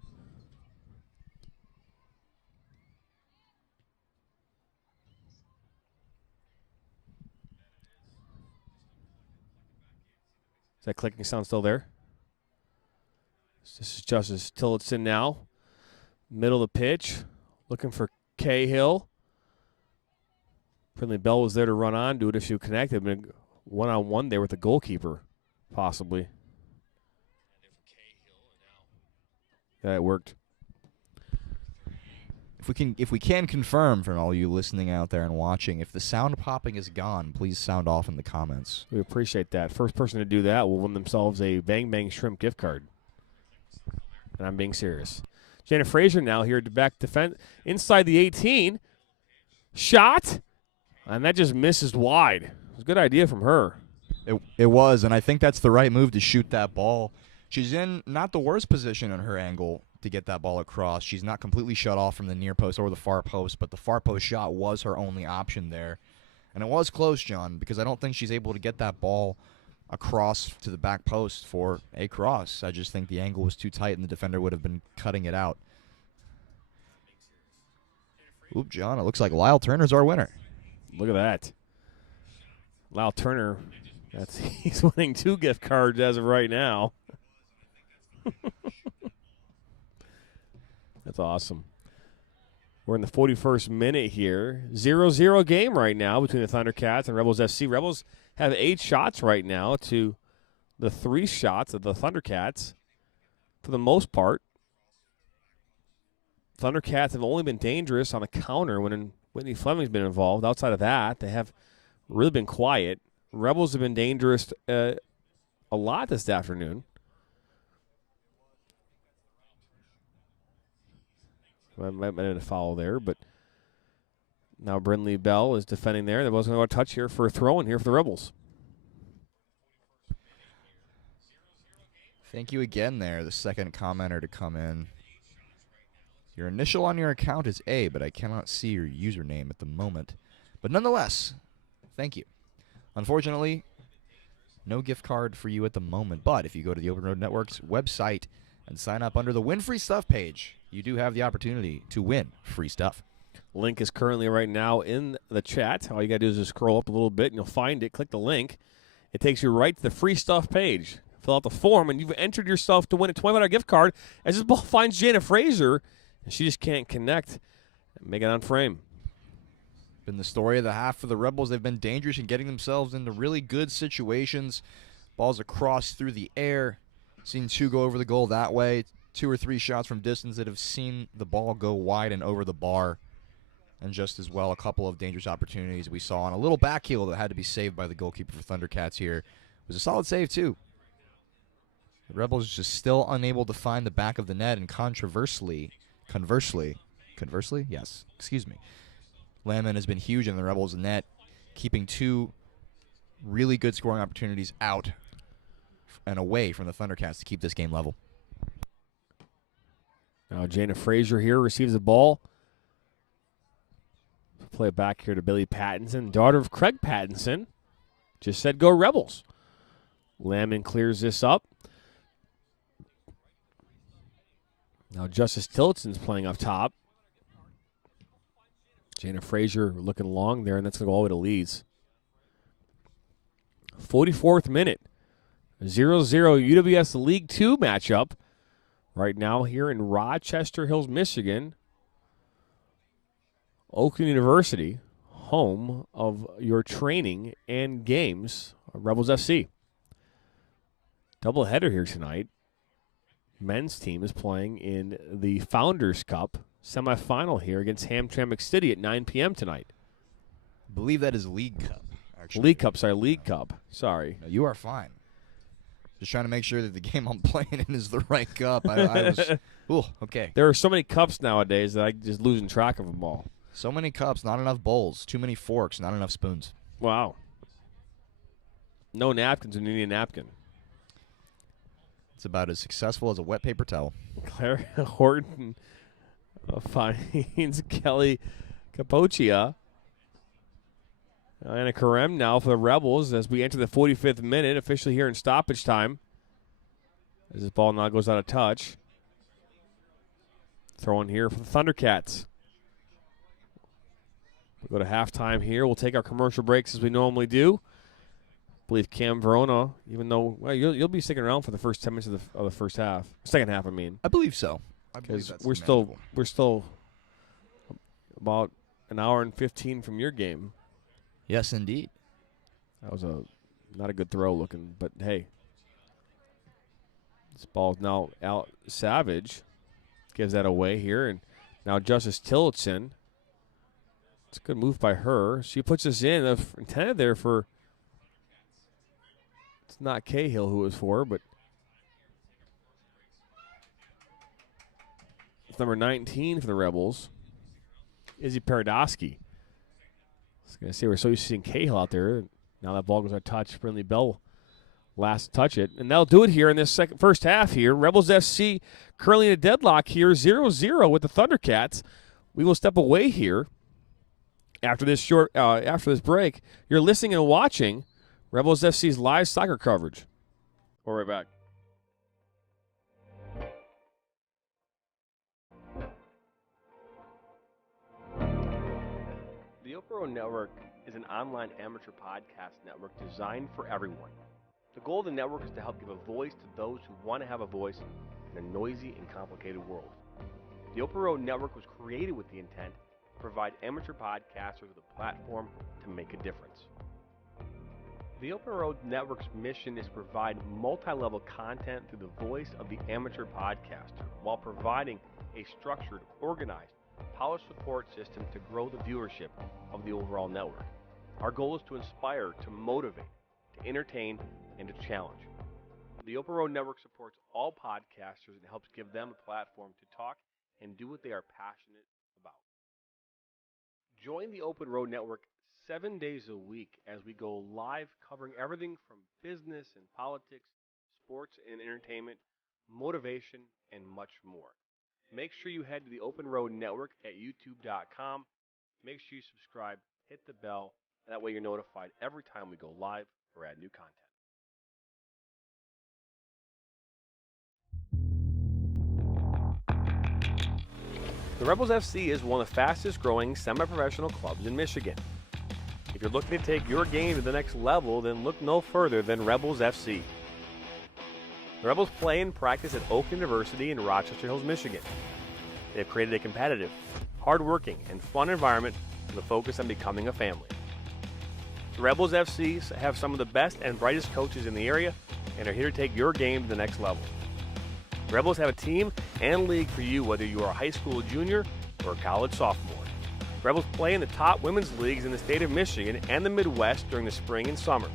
that clicking sound still there? This is Justice Tillotson now. Middle of the pitch, looking for Cahill. Friendly Bell was there to run on, do it if she would connect. They've been one-on-one there with the goalkeeper, possibly. Yeah, it worked. If we can confirm from all you listening out there and watching, if the sound popping is gone, please sound off in the comments. We appreciate that. First person to do that will win themselves a Bang Bang Shrimp gift card. And I'm being serious. Jana Frazier now here to back defense inside the 18. Shot. And that just misses wide. It was a good idea from her. It was, and I think that's the right move to shoot that ball. She's in not the worst position on her angle to get that ball across. She's not completely shut off from the near post or the far post, but the far post shot was her only option there. And it was close, John, because I don't think she's able to get that ball across to the back post for a cross. I just think the angle was too tight and the defender would have been cutting it out. Oop, John, it looks like Lyle Turner's our winner. Look at that. Lyle Turner, he's winning 2 gift cards as of right now. That's awesome. We're in the 41st minute here. 0-0 game right now between the Thundercats and Rebels FC. Rebels have 8 shots right now to the 3 shots of the Thundercats. For the most part, Thundercats have only been dangerous on the counter when Whitney Fleming's been involved. Outside of that, they have really been quiet. Rebels have been dangerous a lot this afternoon. I might have been a foul there, but now Brindley Bell is defending there. There wasn't going to touch here for a throw in here for the Rebels. Thank you again there, the second commenter to come in. Your initial on your account is A, but I cannot see your username at the moment. But nonetheless, thank you. Unfortunately, no gift card for you at the moment. But if you go to the Open Road Network's website and sign up under the Win Free Stuff page, you do have the opportunity to win free stuff. Link is currently right now in the chat. All you got to do is just scroll up a little bit, and you'll find it. Click the link. It takes you right to the free stuff page. Fill out the form, and you've entered yourself to win a $25 gift card as this ball finds Jana Frazier, and she just can't connect and make it on frame. Been the story of the half for the Rebels. They've been dangerous in getting themselves into really good situations. Balls across through the air. Seen 2 go over the goal that way. 2 or 3 shots from distance that have seen the ball go wide and over the bar. And just as well, a couple of dangerous opportunities we saw on a little back heel that had to be saved by the goalkeeper for Thundercats here. It was a solid save, too. The Rebels just still unable to find the back of the net, and conversely, yes, excuse me. Lamman has been huge in the Rebels' net, keeping 2 really good scoring opportunities out and away from the Thundercats to keep this game level. Now Jana Frazier here receives the ball. Play it back here to Billy Pattinson, daughter of Craig Pattinson. Just said go Rebels. Lamman clears this up. Now Justice Tillotson's playing up top. Jana Frazier looking long there, and that's going to go all the way to Leeds. 44th minute. 0-0 UWS League 2 matchup. Right now here in Rochester Hills, Michigan. Oakland University, home of your training and games, Rebels FC. Doubleheader here tonight. Men's team is playing in the Founders Cup semifinal here against Hamtramck City at 9 p.m. tonight. I believe that is League Cup, actually. League Cup. Sorry. No, you are fine. Just trying to make sure that the game I'm playing in is the right cup. I was, ooh, okay. There are so many cups nowadays that I'm just losing track of them all. So many cups, not enough bowls. Too many forks, not enough spoons. Wow. No napkins when you need a napkin. It's about as successful as a wet paper towel. Claire Horton finds Kelly Capoccia. And a Karem now for the Rebels as we enter the 45th minute, officially here in stoppage time. As this ball now goes out of touch. Throwing here for the Thundercats. We'll go to halftime here. We'll take our commercial breaks as we normally do. I believe Cam Verona, even though you'll be sticking around for the first 10 minutes of the first half. Second half, I mean. I believe so. Because we're still about an hour and 15 from your game. Yes, indeed. That was not a good throw looking, but hey. This ball is now out. Savage gives that away here, and now Justice Tillotson. It's a good move by her. She puts us in. The intended there for, it's not Cahill who it was for, but it's number 19 for the Rebels, Izzy Paradosky. I was going to say, we're so used to seeing Cahill out there. Now that ball goes out of touch. Brindley Bell last touch it. And that'll do it here in this first half here. Rebels FC currently in a deadlock here, 0-0 with the Thundercats. We will step away here after this break. You're listening and watching Rebels FC's live soccer coverage. We'll be right back. The Open Road Network is an online amateur podcast network designed for everyone. The goal of the network is to help give a voice to those who want to have a voice in a noisy and complicated world. The Open Road Network was created with the intent to provide amateur podcasters with a platform to make a difference. The Open Road Network's mission is to provide multi-level content through the voice of the amateur podcaster while providing a structured, organized, polished support system to grow the viewership of the overall network. Our goal is to inspire, to motivate, to entertain, and to challenge. The Open Road Network supports all podcasters and helps give them a platform to talk and do what they are passionate about. Join the Open Road Network 7 days a week as we go live covering everything from business and politics, sports and entertainment, motivation, and much more. Make sure you head to the Open Road Network at youtube.com. Make sure you subscribe, hit the bell, and that way you're notified every time we go live or add new content. The Rebels FC is one of the fastest growing semi-professional clubs in Michigan. If you're looking to take your game to the next level, then look no further than Rebels FC. The Rebels play and practice at Oak University in Rochester Hills, Michigan. They have created a competitive, hard-working, and fun environment with a focus on becoming a family. The Rebels FC have some of the best and brightest coaches in the area and are here to take your game to the next level. The Rebels have a team and league for you whether you are a high school junior or a college sophomore. The Rebels play in the top women's leagues in the state of Michigan and the Midwest during the spring and summer.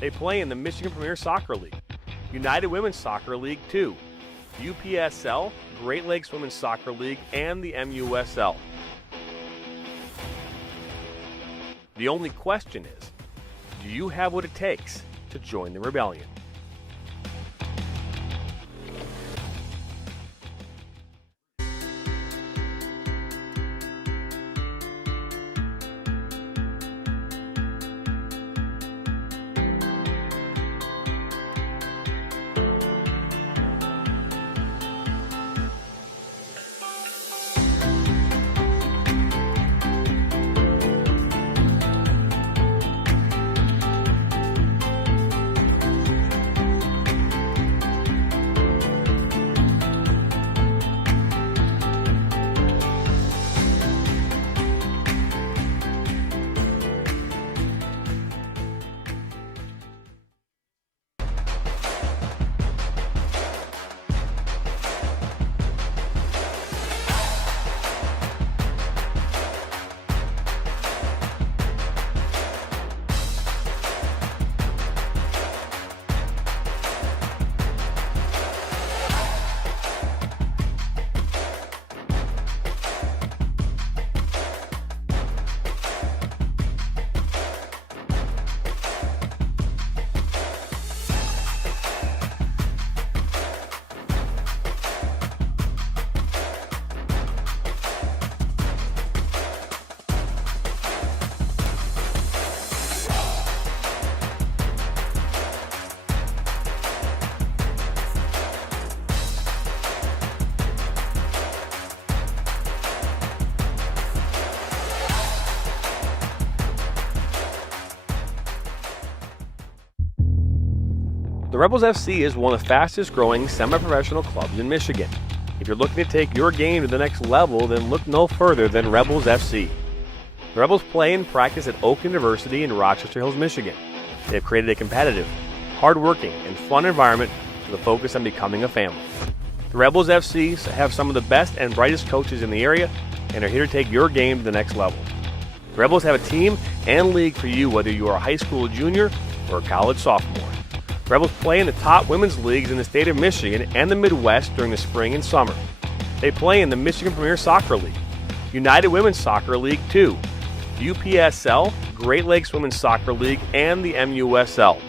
They play in the Michigan Premier Soccer League, United Women's Soccer League 2, UPSL, Great Lakes Women's Soccer League, and the MUSL. The only question is, do you have what it takes to join the rebellion? Rebels FC is one of the fastest growing semi-professional clubs in Michigan. If you're looking to take your game to the next level, then look no further than Rebels FC. The Rebels play and practice at Oak University in Rochester Hills, Michigan. They have created a competitive, hard-working, and fun environment with a focus on becoming a family. The Rebels FC have some of the best and brightest coaches in the area and are here to take your game to the next level. The Rebels have a team and league for you whether you are a high school junior or a college sophomore. Rebels play in the top women's leagues in the state of Michigan and the Midwest during the spring and summer. They play in the Michigan Premier Soccer League, United Women's Soccer League 2, UPSL, Great Lakes Women's Soccer League, and the MUSL.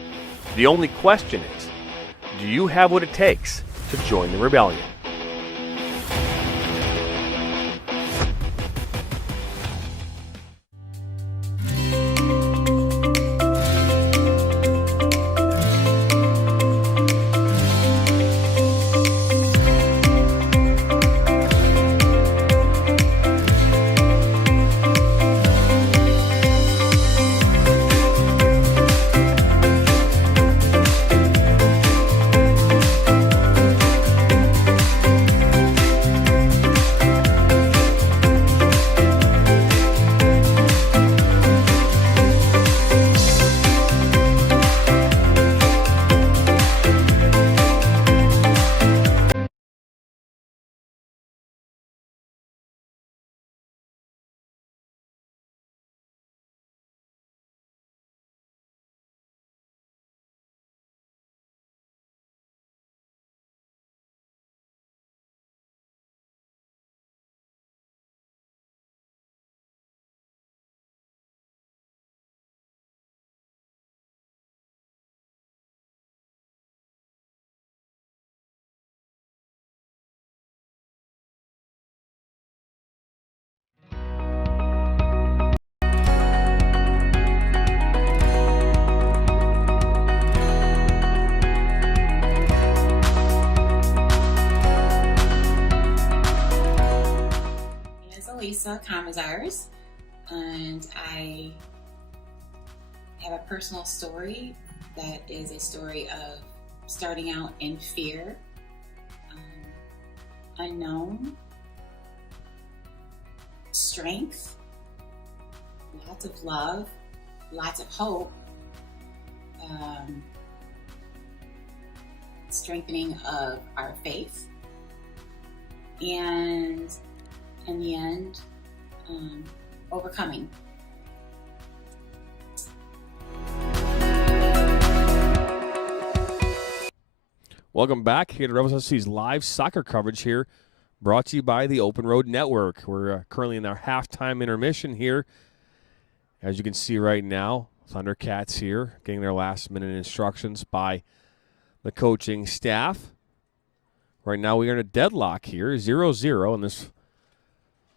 The only question is, do you have what it takes to join the rebellion? Commissars, and I have a personal story that is a story of starting out in fear, unknown, strength, lots of love, lots of hope, strengthening of our faith, and in the end, overcoming. Welcome back here to Rebels FC's live soccer coverage here, brought to you by the Open Road Network. We're currently in our halftime intermission here. As you can see right now, Thundercats here getting their last-minute instructions by the coaching staff. Right now we are in a deadlock here, 0-0 in this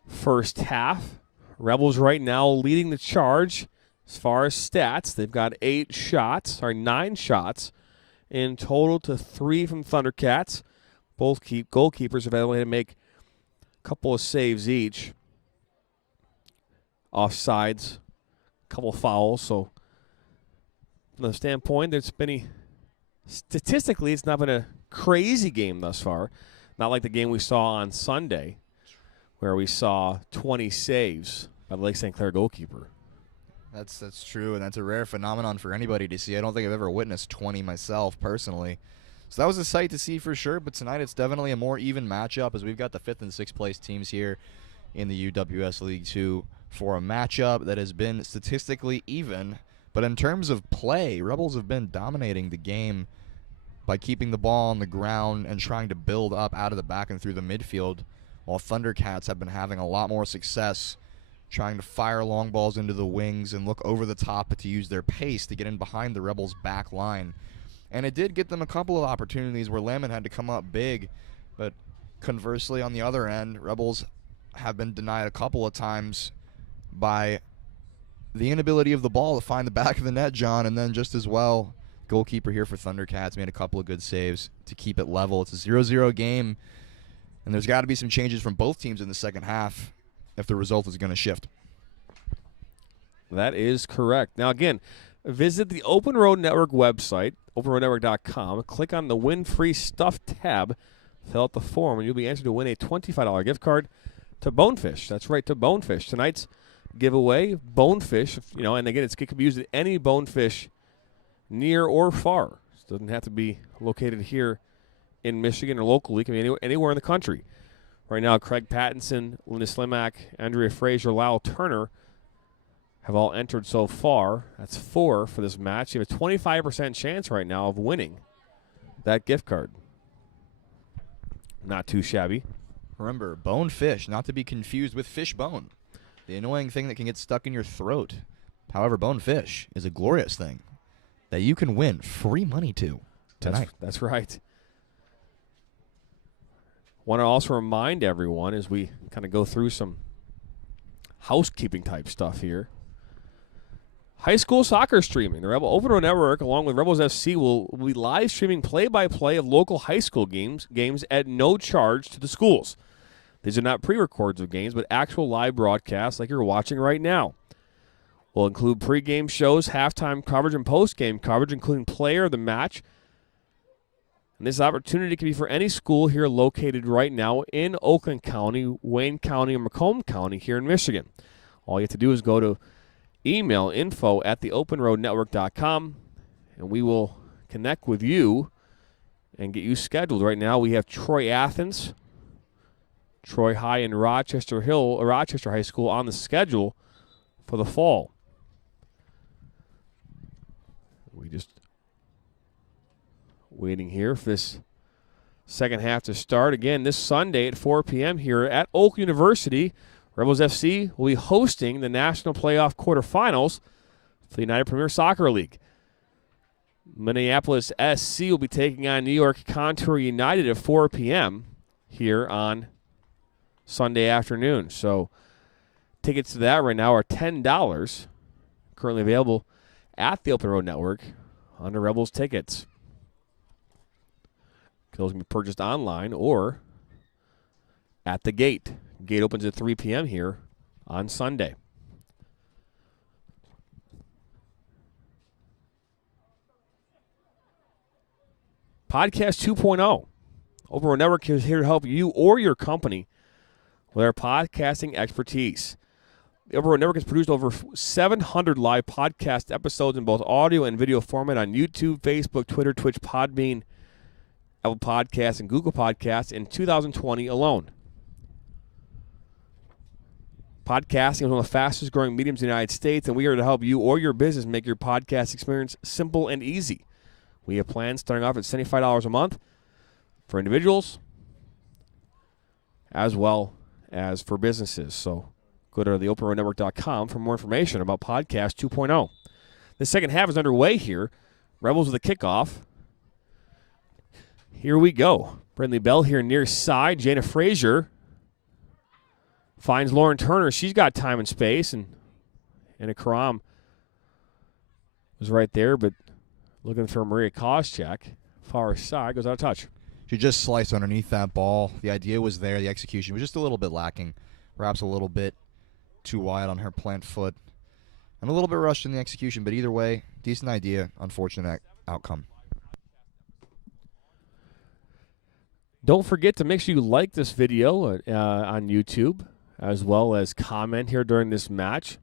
first half. Rebels right now leading the charge as far as stats. They've got 9 shots in total to 3 from Thundercats. Both goalkeepers have been able to make a couple of saves each. Offsides, a couple of fouls. So from the standpoint, statistically, it's not been a crazy game thus far. Not like the game we saw on Sunday, where we saw 20 saves by the Lake St. Clair goalkeeper. That's true, and that's a rare phenomenon for anybody to see. I don't think I've ever witnessed 20 myself personally. So that was a sight to see for sure, but tonight it's definitely a more even matchup as we've got the 5th and 6th place teams here in the UWS League 2 for a matchup that has been statistically even. But in terms of play, Rebels have been dominating the game by keeping the ball on the ground and trying to build up out of the back and through the midfield, while Thundercats have been having a lot more success trying to fire long balls into the wings and look over the top to use their pace to get in behind the Rebels' back line. And it did get them a couple of opportunities where Lemon had to come up big, but conversely, on the other end, Rebels have been denied a couple of times by the inability of the ball to find the back of the net, John, and then just as well, goalkeeper here for Thundercats made a couple of good saves to keep it level. It's a 0-0 game, and there's got to be some changes from both teams in the second half if the result is going to shift. That is correct. Now, again, visit the Open Road Network website, openroadnetwork.com. Click on the Win Free Stuff tab, fill out the form, and you'll be entered to win a $25 gift card to Bonefish. That's right, to Bonefish. Tonight's giveaway, Bonefish, and again, it can be used at any Bonefish near or far. It doesn't have to be located here in Michigan or locally. It can be anywhere in the country. Right now, Craig Pattinson, Linda Slimak, Andrea Frazier, Lyle Turner have all entered so far. That's 4 for this match. You have a 25% chance right now of winning that gift card. Not too shabby. Remember, bonefish, not to be confused with fish bone, the annoying thing that can get stuck in your throat. However, bonefish is a glorious thing that you can win free money to tonight. That's right. Want to also remind everyone as we kind of go through some housekeeping type stuff here. High school soccer streaming. The Rebel Open Road Network, along with Rebels FC, will be live streaming play-by-play of local high school games at no charge to the schools. These are not pre-records of games, but actual live broadcasts like you're watching right now. We'll include pre-game shows, halftime coverage, and post-game coverage, including player of the match. And this opportunity can be for any school here located right now in Oakland County, Wayne County, and Macomb County here in Michigan. All you have to do is go to email info@theopenroadnetwork.com, and we will connect with you and get you scheduled. Right now we have Troy Athens, Troy High, and Rochester High School on the schedule for the fall. We just waiting here for this second half to start. Again, this Sunday at 4 p.m. here at Oak University, Rebels FC will be hosting the National Playoff Quarterfinals for the United Premier Soccer League. Minneapolis SC will be taking on New York Contour United at 4 p.m. here on Sunday afternoon. So tickets to that right now are $10, currently available at the Open Road Network under Rebels tickets. Those can be purchased online or at the gate. Gate opens at 3 p.m. here on Sunday. Podcast 2.0. Open Road Network is here to help you or your company with our podcasting expertise. The Open Road Network has produced over 700 live podcast episodes in both audio and video format on YouTube, Facebook, Twitter, Twitch, Podbean, Apple Podcasts, and Google Podcasts in 2020 alone. Podcasting is one of the fastest growing mediums in the United States, and we are to help you or your business make your podcast experience simple and easy. We have plans starting off at $75 a month for individuals as well as for businesses. So go to theopenroadnetwork.com for more information about Podcast 2.0. The second half is underway here. Rebels with a kickoff. Here we go. Brindley Bell here near side. Jana Frazier finds Lauren Turner. She's got time and space, and Karam was right there, but looking for Maria Koscheck. Far side, goes out of touch. She just sliced underneath that ball. The idea was there. The execution was just a little bit lacking. Perhaps a little bit too wide on her plant foot. And a little bit rushed in the execution, but either way, decent idea, unfortunate outcome. Don't forget to make sure you like this video on YouTube, as well as comment here during this match.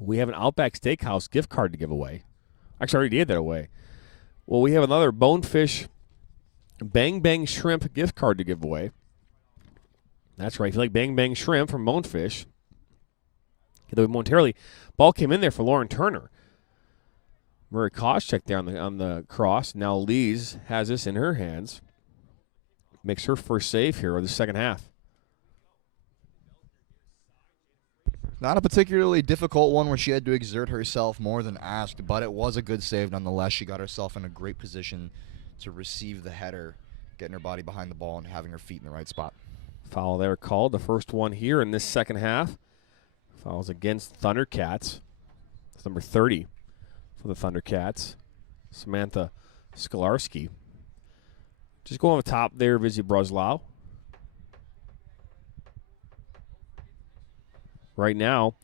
We have an Outback Steakhouse gift card to give away. Actually, I already gave that away. Well, we have another Bonefish Bang Bang Shrimp gift card to give away. That's right. If you like Bang Bang Shrimp from Bonefish, get away momentarily. Ball came in there for Lauren Turner. Murray Koscheck there on the cross. Now Lees has this in her hands. Makes her first save here of the second half. Not a particularly difficult one where she had to exert herself more than asked, but it was a good save nonetheless. She got herself in a great position to receive the header, getting her body behind the ball and having her feet in the right spot. Foul there called, the first one here in this second half. Fouls against Thundercats. It's number 30 for the Thundercats, Samantha Skolarski. Just go on the top there, Vizzy Bruslau. Right now,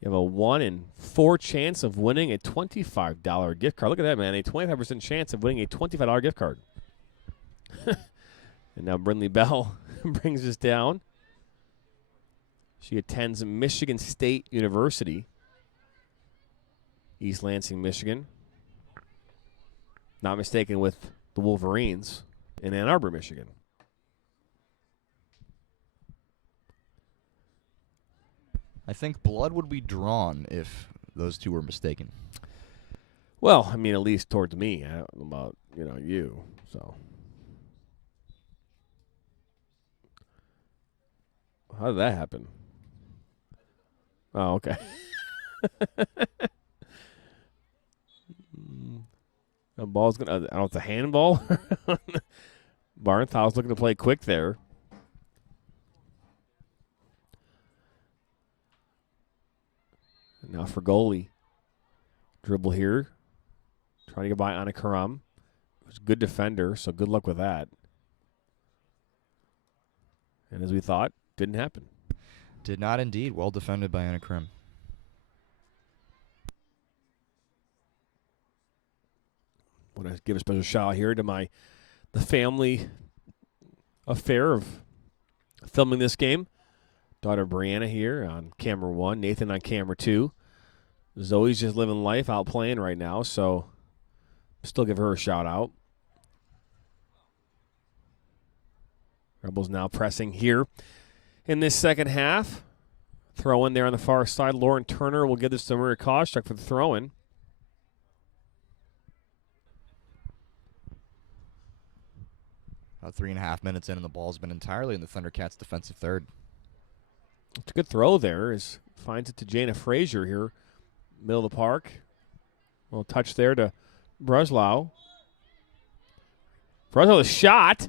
You have a 1 in 4 chance of winning a $25 gift card. Look at that, man. A 25% chance of winning a $25 gift card. And now Brindley Bell brings us down. She attends Michigan State University, East Lansing, Michigan. Not mistaken with the Wolverines in Ann Arbor, Michigan. I think blood would be drawn if those two were mistaken. Well, I mean, at least towards me. I don't know about, you. So, how did that happen? Oh, okay. The ball's gonna. I don't know if it's a handball. Barnthau's looking to play quick there. Now for goalie. Dribble here. Trying to get by Anna Karam. Who's a good defender, so good luck with that. And as we thought, didn't happen. Did not indeed. Well defended by Anna Krim. I want to give a special shout out here to the family affair of filming this game. Daughter Brianna here on camera 1, Nathan on camera 2. Zoe's just living life out playing right now, so still give her a shout out. Rebels now pressing here in this second half. Throw in there on the far side. Lauren Turner will give this to Maria Koscheck for the throw in. About 3.5 minutes in, and the ball's been entirely in the Thundercats' defensive third. It's a good throw there. Finds it to Jana Frazier here, middle of the park. A little touch there to Breslau. Breslau with a shot.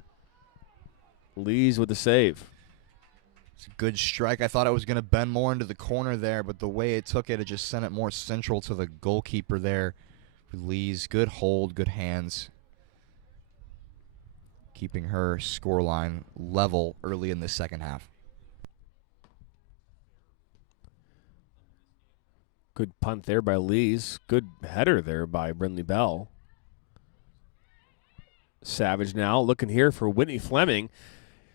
Lees with the save. It's a good strike. I thought it was going to bend more into the corner there, but the way it took it, it just sent it more central to the goalkeeper there. Lees, good hold, good hands. Keeping her scoreline level early in the second half. Good punt there by Lees. Good header there by Brindley Bell. Savage now looking here for Whitney Fleming.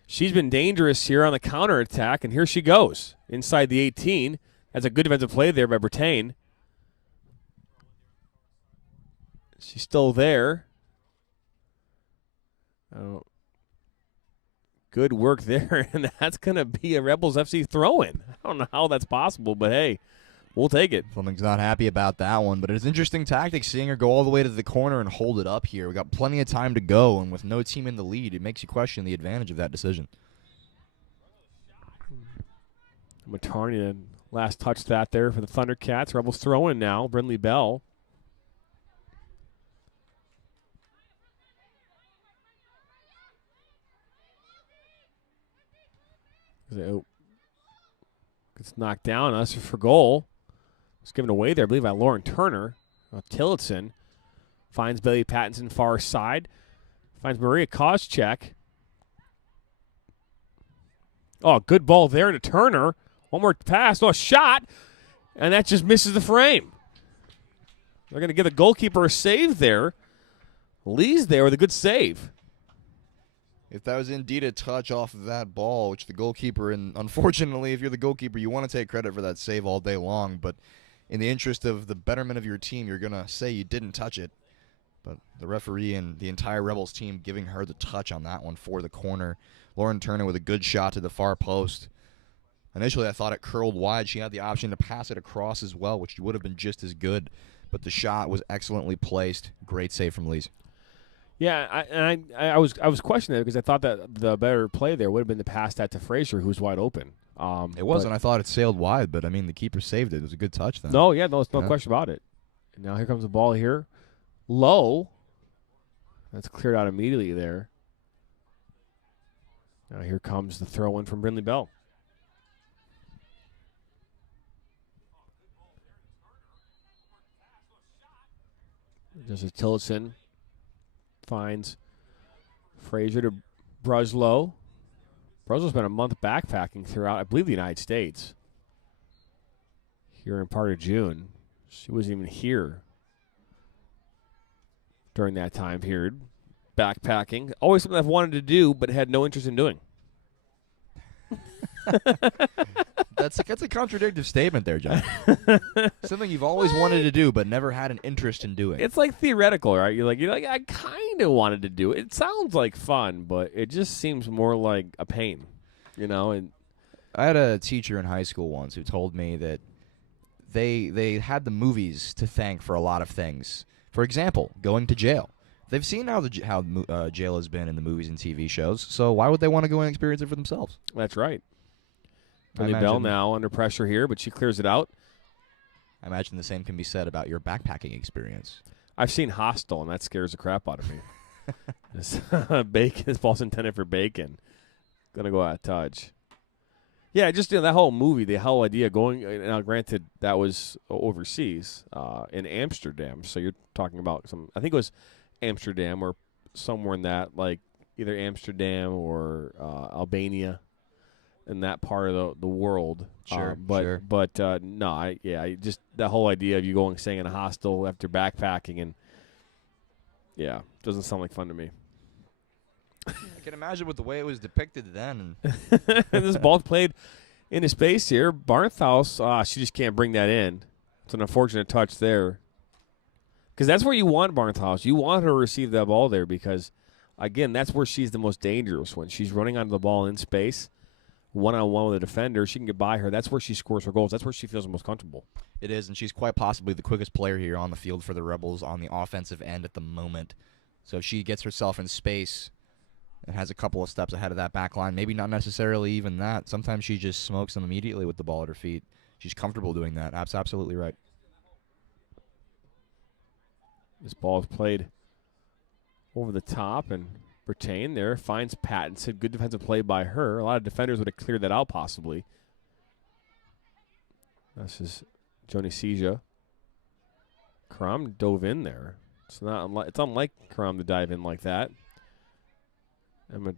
She's been dangerous here on the counterattack, and here she goes. Inside the 18. That's a good defensive play there by Bertain. She's still there. Oh, good work there, and that's going to be a Rebels FC throw-in. I don't know how that's possible, but hey, we'll take it. Fleming's not happy about that one, but it's interesting tactics seeing her go all the way to the corner and hold it up here. We got plenty of time to go, and with no team in the lead, it makes you question the advantage of that decision. Matarnia, last touch that there for the Thundercats. Rebels throw-in now. Brindley Bell. Gets knocked down. Us for goal. It's given away there, I believe, by Lauren Turner. Tillotson finds Billy Pattinson far side. Finds Maria Koscheck. Oh, good ball there to Turner. One more pass. Oh, a shot. And that just misses the frame. They're going to give the goalkeeper a save there. Lee's there with a good save. If that was indeed a touch off of that ball, which the goalkeeper, and unfortunately, if you're the goalkeeper, you want to take credit for that save all day long, but in the interest of the betterment of your team, you're going to say you didn't touch it. But the referee and the entire Rebels team giving her the touch on that one for the corner. Lauren Turner with a good shot to the far post. Initially, I thought it curled wide. She had the option to pass it across as well, which would have been just as good. But the shot was excellently placed. Great save from Lees. Yeah, I was questioning it because I thought that the better play there would have been to pass that to Frazier, who's wide open. It wasn't. I thought it sailed wide, but I mean the keeper saved it. It was a good touch then. No, yeah, no question about it. And now here comes the ball here, low. That's cleared out immediately there. Now here comes the throw in from Brindley Bell. Just as Tillotson finds Frazier to Bruslow. Bruslow's been a month backpacking throughout, I believe, the United States. here in part of June. She wasn't even here during that time period. Backpacking, always something I've wanted to do, but had no interest in doing. That's a contradictory statement there, John. Something you've always wanted to do, but never had an interest in doing. It's like theoretical, right? You're like, I kind of wanted to do it. It sounds like fun, but it just seems more like a pain, And I had a teacher in high school once who told me that they had the movies to thank for a lot of things. For example, going to jail. They've seen how jail has been in the movies and TV shows, so why would they want to go and experience it for themselves? That's right. Lily Bell now under pressure here, but she clears it out. I imagine the same can be said about your backpacking experience. I've seen Hostel, and that scares the crap out of me. This ball's intended for bacon. Gonna go out of touch. Yeah, just that whole movie, the whole idea going. Now, granted, that was overseas in Amsterdam, so you're talking about I think it was Amsterdam or somewhere in that, like either Amsterdam or Albania, in that part of the world. Sure, but no, I just that whole idea of you going staying in a hostel after backpacking and doesn't sound like fun to me. I can imagine with the way it was depicted then. This ball's played into space here. Barnhouse, she just can't bring that in. It's an unfortunate touch there. Because that's where you want Barnhouse. You want her to receive that ball there because, again, that's where she's the most dangerous. When she's running onto the ball in space, one-on-one with a defender, she can get by her. That's where she scores her goals. That's where she feels the most comfortable. It is, and she's quite possibly the quickest player here on the field for the Rebels on the offensive end at the moment. So if she gets herself in space and has a couple of steps ahead of that back line, maybe not necessarily even that. Sometimes she just smokes them immediately with the ball at her feet. She's comfortable doing that. That's absolutely right. This ball is played over the top, and Bertain there finds Pattinson. Good defensive play by her. A lot of defenders would have cleared that out possibly. This is Joni Seja. Karam dove in there. It's unlike Karam to dive in like that. It's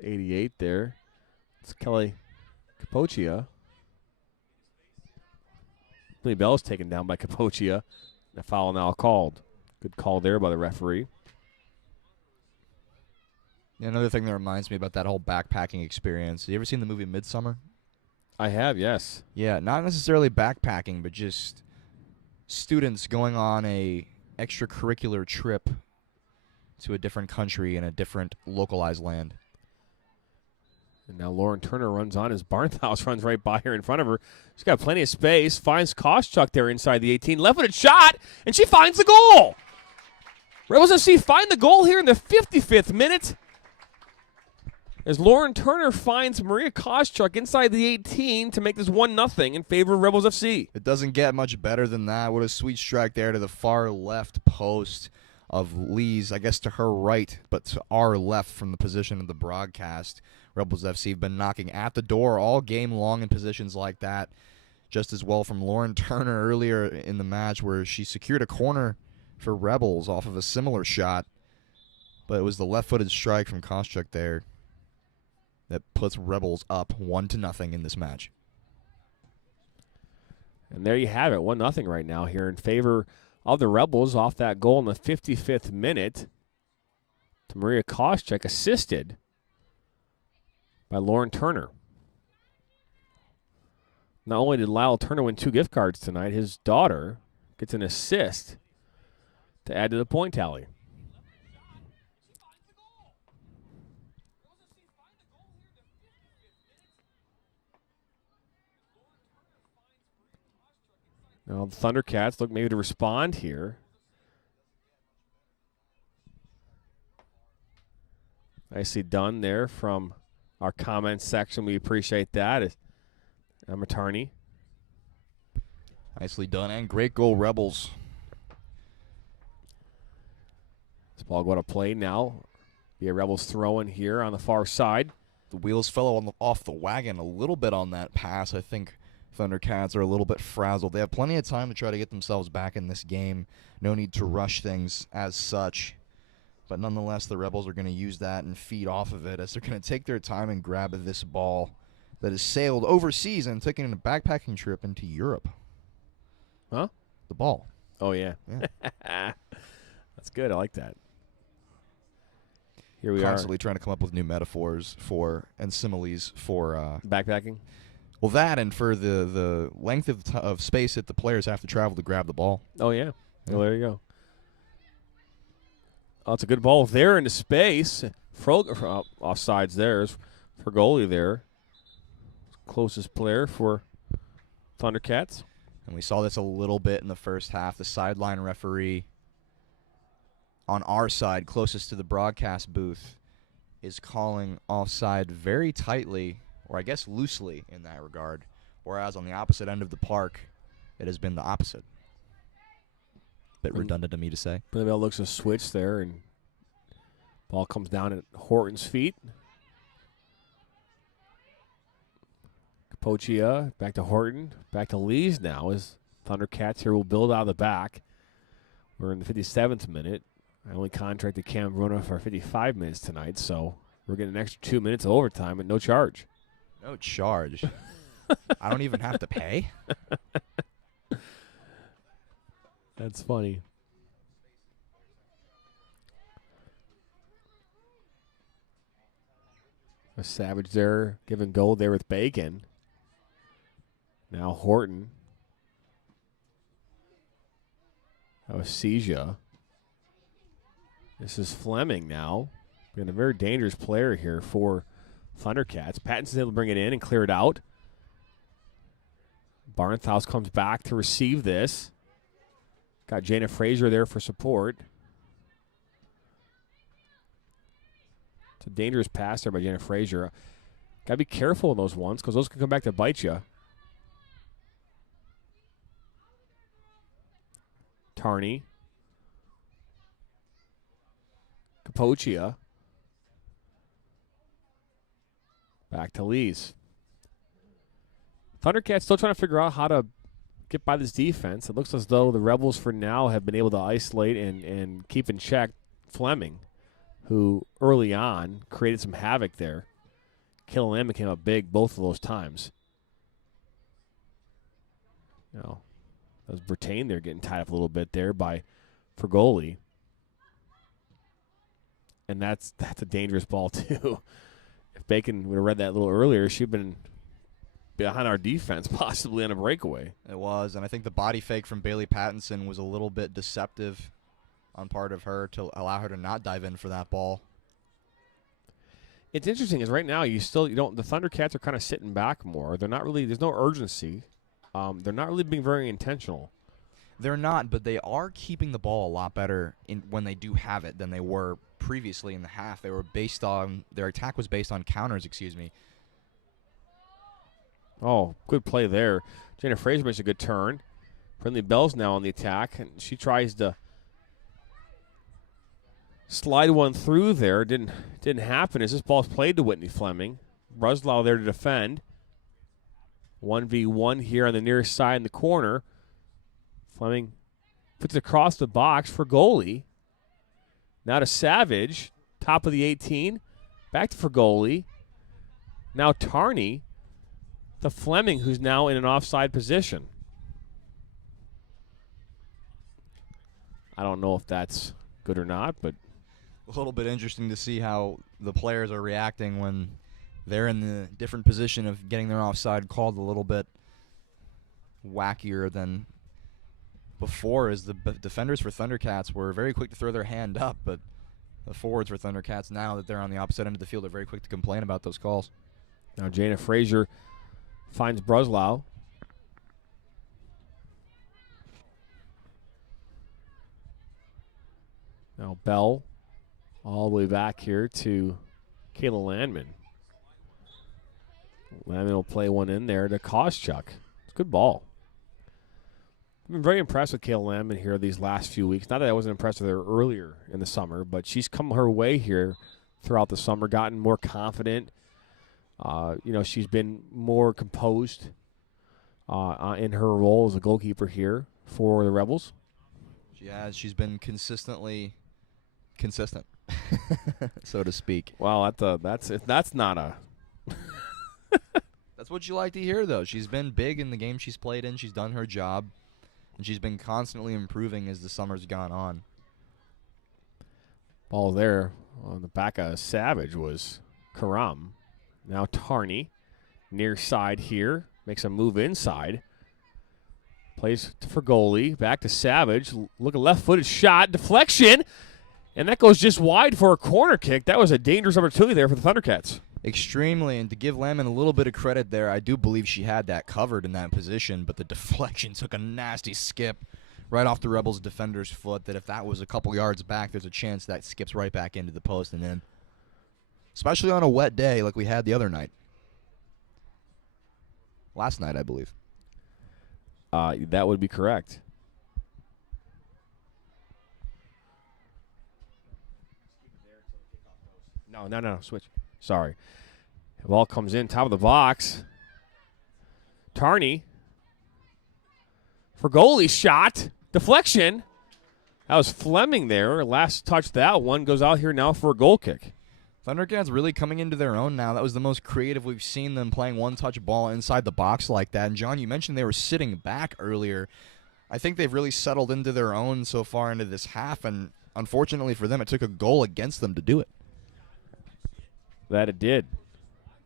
88 there. It's Kelly Capocia. Lily Bell's taken down by Capocia. A foul now called. Good call there by the referee. Yeah, another thing that reminds me about that whole backpacking experience. You ever seen the movie Midsummer? I have, yes. Yeah, not necessarily backpacking, but just students going on a extracurricular trip to a different country in a different localized land. And now Lauren Turner runs on as Barnhouse runs right by her in front of her. She's got plenty of space. Finds Koscheck there inside the 18. Left-footed shot, and she finds the goal. Rebels FC find the goal here in the 55th minute. As Lauren Turner finds Maria Koscheck inside the 18 to make this 1-0 in favor of Rebels FC. It doesn't get much better than that. What a sweet strike there to the far left post of Lee's, I guess to her right, but to our left from the position of the broadcast. Rebels FC have been knocking at the door all game long in positions like that. Just as well from Lauren Turner earlier in the match where she secured a corner for Rebels off of a similar shot. But it was the left-footed strike from Koscheck there that puts Rebels up 1-0 in this match. And there you have it, 1-0 right now here in favor of the Rebels off that goal in the 55th minute to Maria Koscheck, assisted by Lauren Turner. Not only did Lyle Turner win 2 gift cards tonight, his daughter gets an assist to add to the point tally. Now the Thundercats look maybe to respond here. Nicely done there from our comments section. We appreciate that. I'm Attorney. Nicely done, and great goal, Rebels. This ball going to play now. Be a Rebels throw in here on the far side. The wheels fell off the wagon a little bit on that pass. I think Thundercats are a little bit frazzled. They have plenty of time to try to get themselves back in this game. No need to rush things as such. But nonetheless, the Rebels are going to use that and feed off of it as they're going to take their time and grab this ball that has sailed overseas and taken a backpacking trip into Europe. Huh? The ball. Oh, yeah. Yeah. That's good. I like that. Here we Constantly trying to come up with new metaphors for and similes for backpacking. Well, that and for the length of space that the players have to travel to grab the ball. Oh, yeah. Well, there you go. Oh, it's a good ball there into space. Offsides there for goalie there. Closest player for Thundercats. And we saw this a little bit in the first half. The sideline referee on our side, closest to the broadcast booth, is calling offside very tightly, or I guess loosely in that regard, whereas on the opposite end of the park, it has been the opposite. Bit redundant to me to say. Bell looks a switch there, and ball comes down at Horton's feet. Capochia back to Horton, back to Lees now as Thundercats here will build out of the back. We're in the 57th minute. I only contracted Cam Bruna for 55 minutes tonight, so we're getting an extra 2 minutes of overtime at no charge. No charge? I don't even have to pay? That's funny. A Savage there, giving goal there with Bacon. Now Horton. That was Seja. This is Fleming now. Been a very dangerous player here for Thundercats. Pattinson's able to bring it in and clear it out. Barnthouse comes back to receive this. Got Jana Frazier there for support. It's a dangerous pass there by Jana Frazier. Got to be careful in those ones because those can come back to bite you. Tarney. Capochia. Back to Lees. Thundercats still trying to figure out how to get by this defense. It looks as though the Rebels for now have been able to isolate and keep in check Fleming, who early on created some havoc there. Killian came up big both of those times. Now, that was Bertain there getting tied up a little bit there for goalie. And that's a dangerous ball too. If Bacon would have read that a little earlier, she'd been behind our defense, possibly on a breakaway. It was, and I think the body fake from Bailey Pattinson was a little bit deceptive on part of her to allow her to not dive in for that ball. It's interesting is right now the Thundercats are kind of sitting back more. They're not really, there's no urgency. They're not really being very intentional. They're not, but they are keeping the ball a lot better when they do have it than they were previously in the half. Their attack was based on counters, Oh, good play there. Jana Fraser makes a good turn. Friendly Bell's now on the attack, and she tries to slide one through there. Didn't happen as this ball's played to Whitney Fleming. Bruslau there to defend. 1v1 here on the near side in the corner. Fleming puts it across the box for goalie. Now to Savage, top of the 18. Back to for goalie. Now Tarney to Fleming, who's now in an offside position. I don't know if that's good or not, but A little bit interesting to see how the players are reacting when they're in the different position of getting their offside called a little bit wackier than before, as the defenders for Thundercats were very quick to throw their hand up, but the forwards for Thundercats, now that they're on the opposite end of the field, are very quick to complain about those calls. Now Jana Frazier finds Bruslau. Now Bell all the way back here to Kayla Landman. Landman will play one in there to Koscheck. It's a good ball. I've been very impressed with Kayla Landman here these last few weeks. Not that I wasn't impressed with her earlier in the summer, but she's come her way here throughout the summer, gotten more confident. She's been more composed in her role as a goalkeeper here for the Rebels. She has. She's been consistently consistent, so to speak. Wow, that's not a That's what you like to hear, though. She's been big in the game she's played in. She's done her job, and she's been constantly improving as the summer's gone on. Ball there on the back of Savage was Karam. Now Tarney, near side here, makes a move inside. Plays for goalie, back to Savage. Look, a left-footed shot, deflection, and that goes just wide for a corner kick. That was a dangerous opportunity there for the Thundercats. Extremely, and to give Landman a little bit of credit there, I do believe she had that covered in that position, but the deflection took a nasty skip right off the Rebels defender's foot that if that was a couple yards back, there's a chance that skips right back into the post and in. Especially on a wet day like we had the other night. Last night, I believe. That would be correct. No, switch. Sorry. The ball comes in, top of the box. Tarney for goalie shot. Deflection. That was Fleming there. Last touch that one goes out here now for a goal kick. Thundercats really coming into their own now. That was the most creative we've seen them playing one-touch ball inside the box like that. And, John, you mentioned they were sitting back earlier. I think they've really settled into their own so far into this half, and unfortunately for them, it took a goal against them to do it. That it did.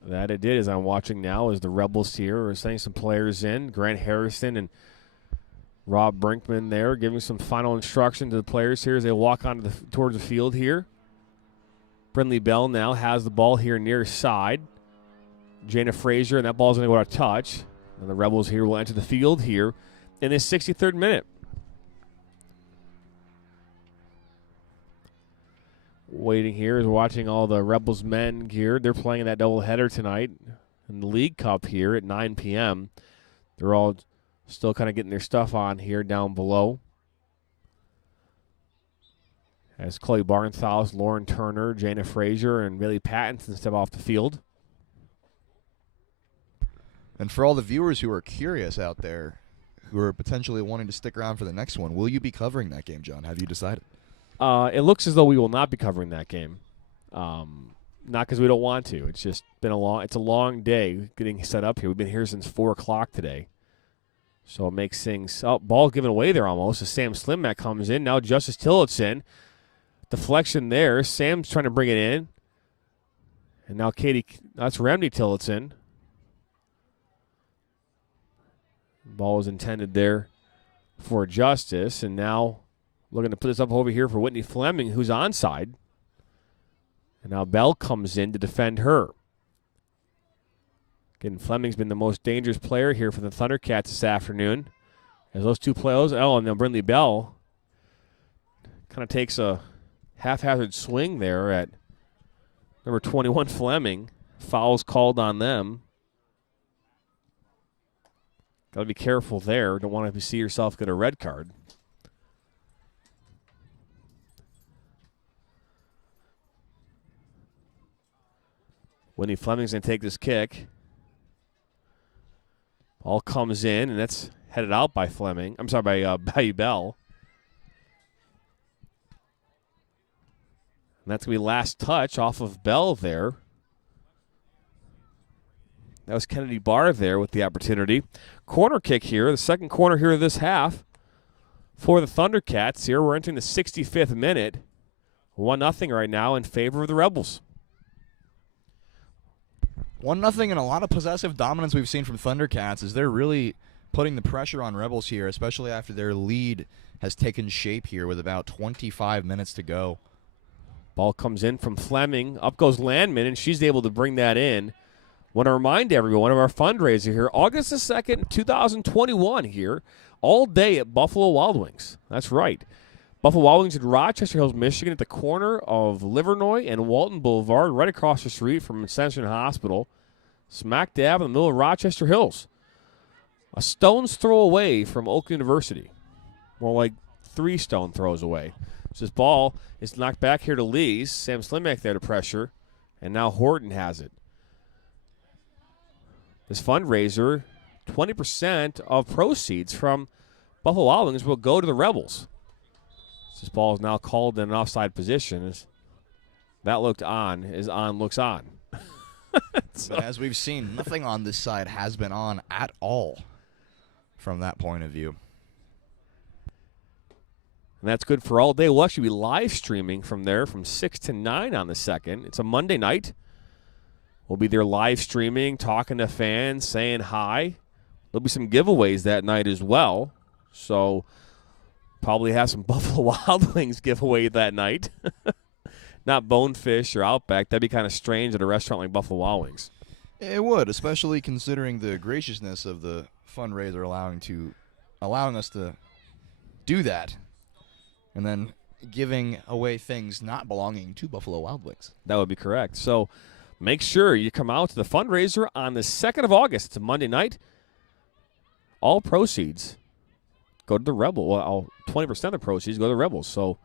That it did, as I'm watching now, as the Rebels here are sending some players in. Grant Harrison and Rob Brinkman there giving some final instruction to the players here as they walk onto towards the field here. Brindley Bell now has the ball here near side. Jana Frazier, and that ball's going to go out of touch. And the Rebels here will enter the field here in this 63rd minute. Waiting here is watching all the Rebels men here. They're playing in that doubleheader tonight in the League Cup here at 9 p.m. They're all still kind of getting their stuff on here down below. As Chloe Barnthouse, Lauren Turner, Jana Frazier, and Bailey Pattinson step off the field. And for all the viewers who are curious out there, who are potentially wanting to stick around for the next one, will you be covering that game, John? Have you decided? It looks as though we will not be covering that game. Not because we don't want to. It's just been it's a long day getting set up here. We've been here since 4 o'clock today. So it makes things, ball given away there almost as Sam Slimmack comes in. Now Justice Tillotson. Deflection there. Sam's trying to bring it in. And now that's Remedy Tillotson. Ball was intended there for Justice. And now looking to put this up over here for Whitney Fleming, who's onside. And now Bell comes in to defend her. Again, Fleming's been the most dangerous player here for the Thundercats this afternoon. As those two players, and then Brindley Bell kind of takes a haphazard swing there at number 21 Fleming. Fouls called on them. Got to be careful there. Don't want to see yourself get a red card. Whitney Fleming's going to take this kick. Ball comes in, and that's headed out by Fleming. I'm sorry, by Bell. And that's going to be last touch off of Bell there. That was Kennedy Barr there with the opportunity. Corner kick here, the second corner here of this half for the Thundercats here. We're entering the 65th minute. 1-0 right now in favor of the Rebels. 1-0 and a lot of possessive dominance we've seen from Thundercats as they're really putting the pressure on Rebels here, especially after their lead has taken shape here with about 25 minutes to go. Ball comes in from Fleming. Up goes Landman, and she's able to bring that in. Want to remind everyone of our fundraiser here, August the 2nd, 2021 here, all day at Buffalo Wild Wings. That's right. Buffalo Wild Wings in Rochester Hills, Michigan, at the corner of Livernois and Walton Boulevard, right across the street from Ascension Hospital, smack dab in the middle of Rochester Hills. A stone's throw away from Oak University. More like 3 stone throws away. So this ball is knocked back here to Lee's. Sam Slimmack there to pressure, and now Horton has it. This fundraiser, 20% of proceeds from Buffalo Wild Wings will go to the Rebels. This ball is now called in an offside position. That looked on as on looks on. So- But as we've seen, nothing on this side has been on at all from that point of view. And that's good for all day. We'll actually be live streaming from there from 6 to 9 on the 2nd. It's a Monday night. We'll be there live streaming, talking to fans, saying hi. There'll be some giveaways that night as well. So probably have some Buffalo Wild Wings giveaway that night. Not Bonefish or Outback. That'd be kind of strange at a restaurant like Buffalo Wild Wings. It would, especially considering the graciousness of the fundraiser allowing us to do that, and then giving away things not belonging to Buffalo Wild Wings. That would be correct. So make sure you come out to the fundraiser on the 2nd of August. It's a Monday night. All proceeds go to the Rebels. Well, 20% of the proceeds go to the Rebels. So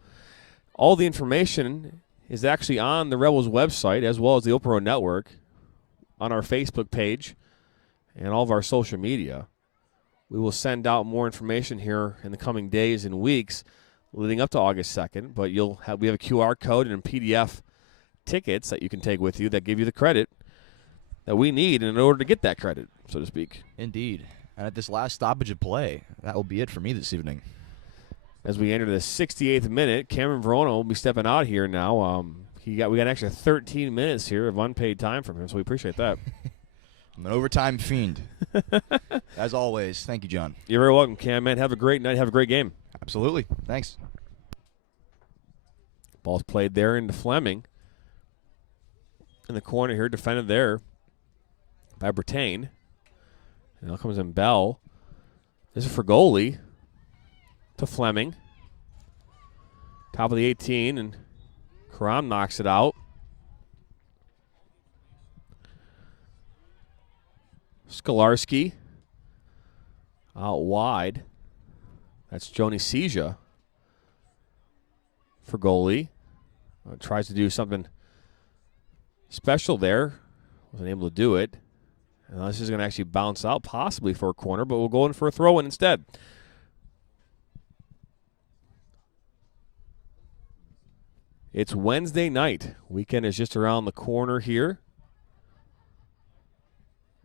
all the information is actually on the Rebels website as well as the Open Road Network, on our Facebook page, and all of our social media. We will send out more information here in the coming days and weeks leading up to August 2nd, but we have a QR code and PDF tickets that you can take with you that give you the credit that we need in order to get that credit, so to speak. Indeed. And at this last stoppage of play, that will be it for me this evening. As we enter the 68th minute, Cameron Verona will be stepping out here now. We got an extra 13 minutes here of unpaid time from him, so we appreciate that. I'm an overtime fiend. As always, thank you, John. You're very welcome, Cam, man. Have a great night. Have a great game. Absolutely. Thanks. Ball's played there into Fleming. In the corner here, defended there by Bertain. And now comes in Bell. This is for goalie to Fleming. Top of the 18, and Karam knocks it out. Skolarski out wide. That's Joni Seja for goalie. Tries to do something special there. Wasn't able to do it. And this is going to actually bounce out possibly for a corner, but we'll go in for a throw-in instead. It's Wednesday night. Weekend is just around the corner here.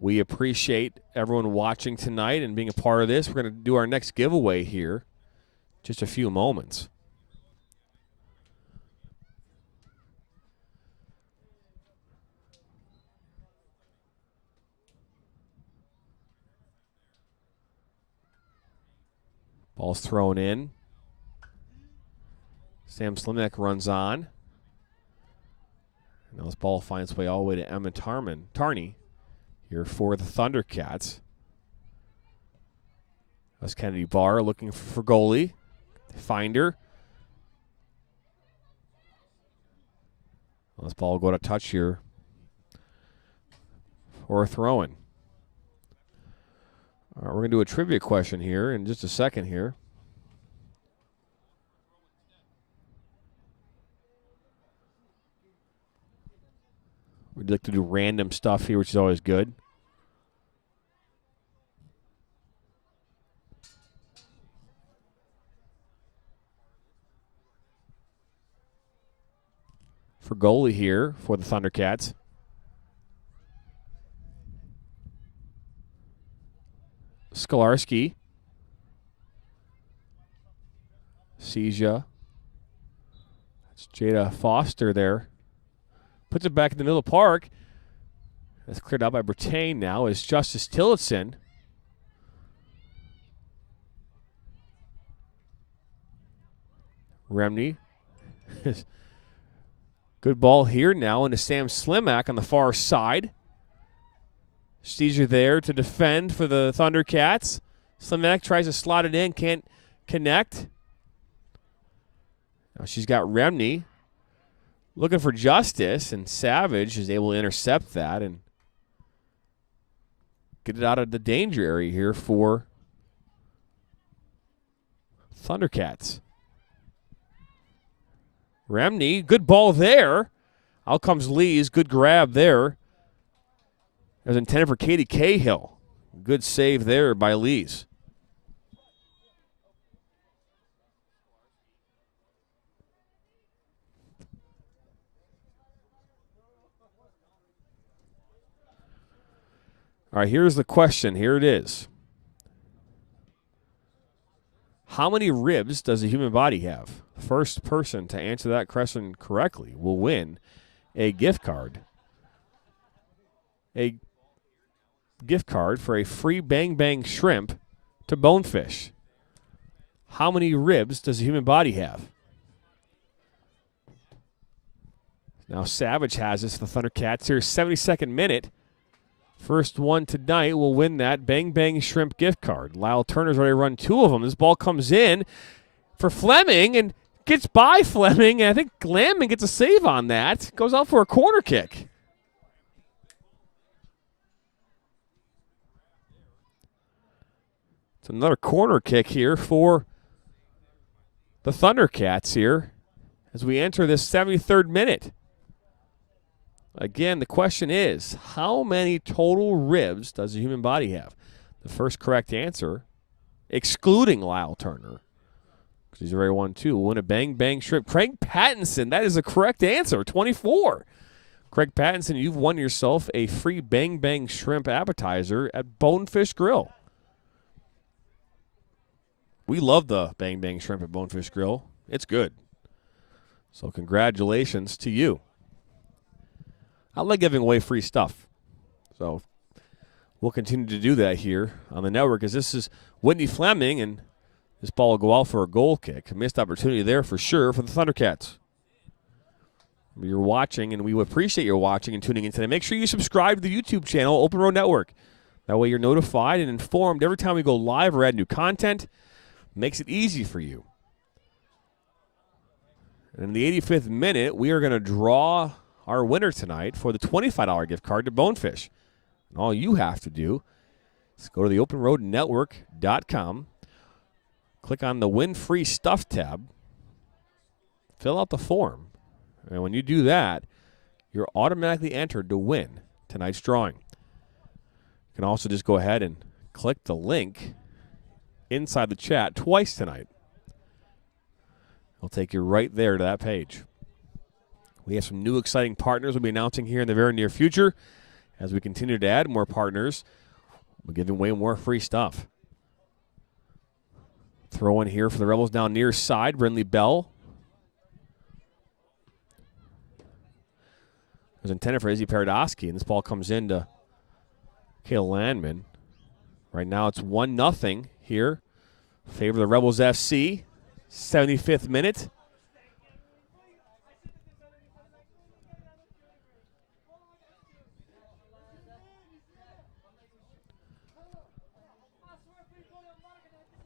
We appreciate everyone watching tonight and being a part of this. We're going to do our next giveaway here just a few moments. Ball's thrown in. Sam Slimek runs on. Now this ball finds its way all the way to Emma Tarney here for the Thundercats. That's Kennedy Barr looking for goalie. Find her. This ball will go to touch here for a throw-in. All right, we're going to do a trivia question here in just a second here. We'd like to do random stuff here, which is always good. For goalie here for the Thundercats. Skolarski. Seja. That's Jada Foster there. Puts it back in the middle of the park. That's cleared out by Bertain now as Justice Tillotson. Remney. Good ball here now into Sam Slimak on the far side. Steezer there to defend for the Thundercats. Slimak tries to slot it in, can't connect. Now she's got Remney looking for Justice, and Savage is able to intercept that and get it out of the danger area here for Thundercats. Remney, good ball there. Out comes Lees, good grab there. That was intended for Katie Cahill. Good save there by Lees. All right, here's the question. Here it is. How many ribs does a human body have? First person to answer that question correctly will win a gift card. A gift card for a free Bang Bang shrimp to Bonefish. How many ribs does a human body have? Now Savage has this, the Thundercats here, 72nd minute. First one tonight will win that Bang Bang shrimp gift card. Lyle Turner's already run 2 of them. This ball comes in for Fleming and gets by Fleming, and I think Landman gets a save on that. Goes out for a corner kick. It's another corner kick here for the Thundercats here as we enter this 73rd minute. Again, the question is, how many total ribs does a human body have? The first correct answer, excluding Lyle Turner, because he's already won 2, will win a Bang Bang shrimp. Craig Pattinson, that is the correct answer, 24. Craig Pattinson, you've won yourself a free Bang Bang shrimp appetizer at Bonefish Grill. We love the Bang Bang shrimp at Bonefish Grill. It's good. So congratulations to you. I like giving away free stuff. So we'll continue to do that here on the network, as this is Whitney Fleming, and this ball will go out for a goal kick. A missed opportunity there for sure for the Thundercats. You're watching, and we appreciate your watching and tuning in today. Make sure you subscribe to the YouTube channel, Open Road Network. That way you're notified and informed every time we go live or add new content. Makes it easy for you. And in the 85th minute, we are going to draw our winner tonight for the $25 gift card to Bonefish. And all you have to do is go to the openroadnetwork.com, click on the Win Free Stuff tab, fill out the form, and when you do that, you're automatically entered to win tonight's drawing. You can also just go ahead and click the link inside the chat twice tonight. It'll take you right there to that page. We have some new exciting partners we'll be announcing here in the very near future. As we continue to add more partners, we're giving away more free stuff. Throw in here for the Rebels down near side, Brindley Bell. It was intended for Izzy Paradosky, and this ball comes in to Kale Landman. Right now it's 1-0 here. Favor of the Rebels FC. 75th minute.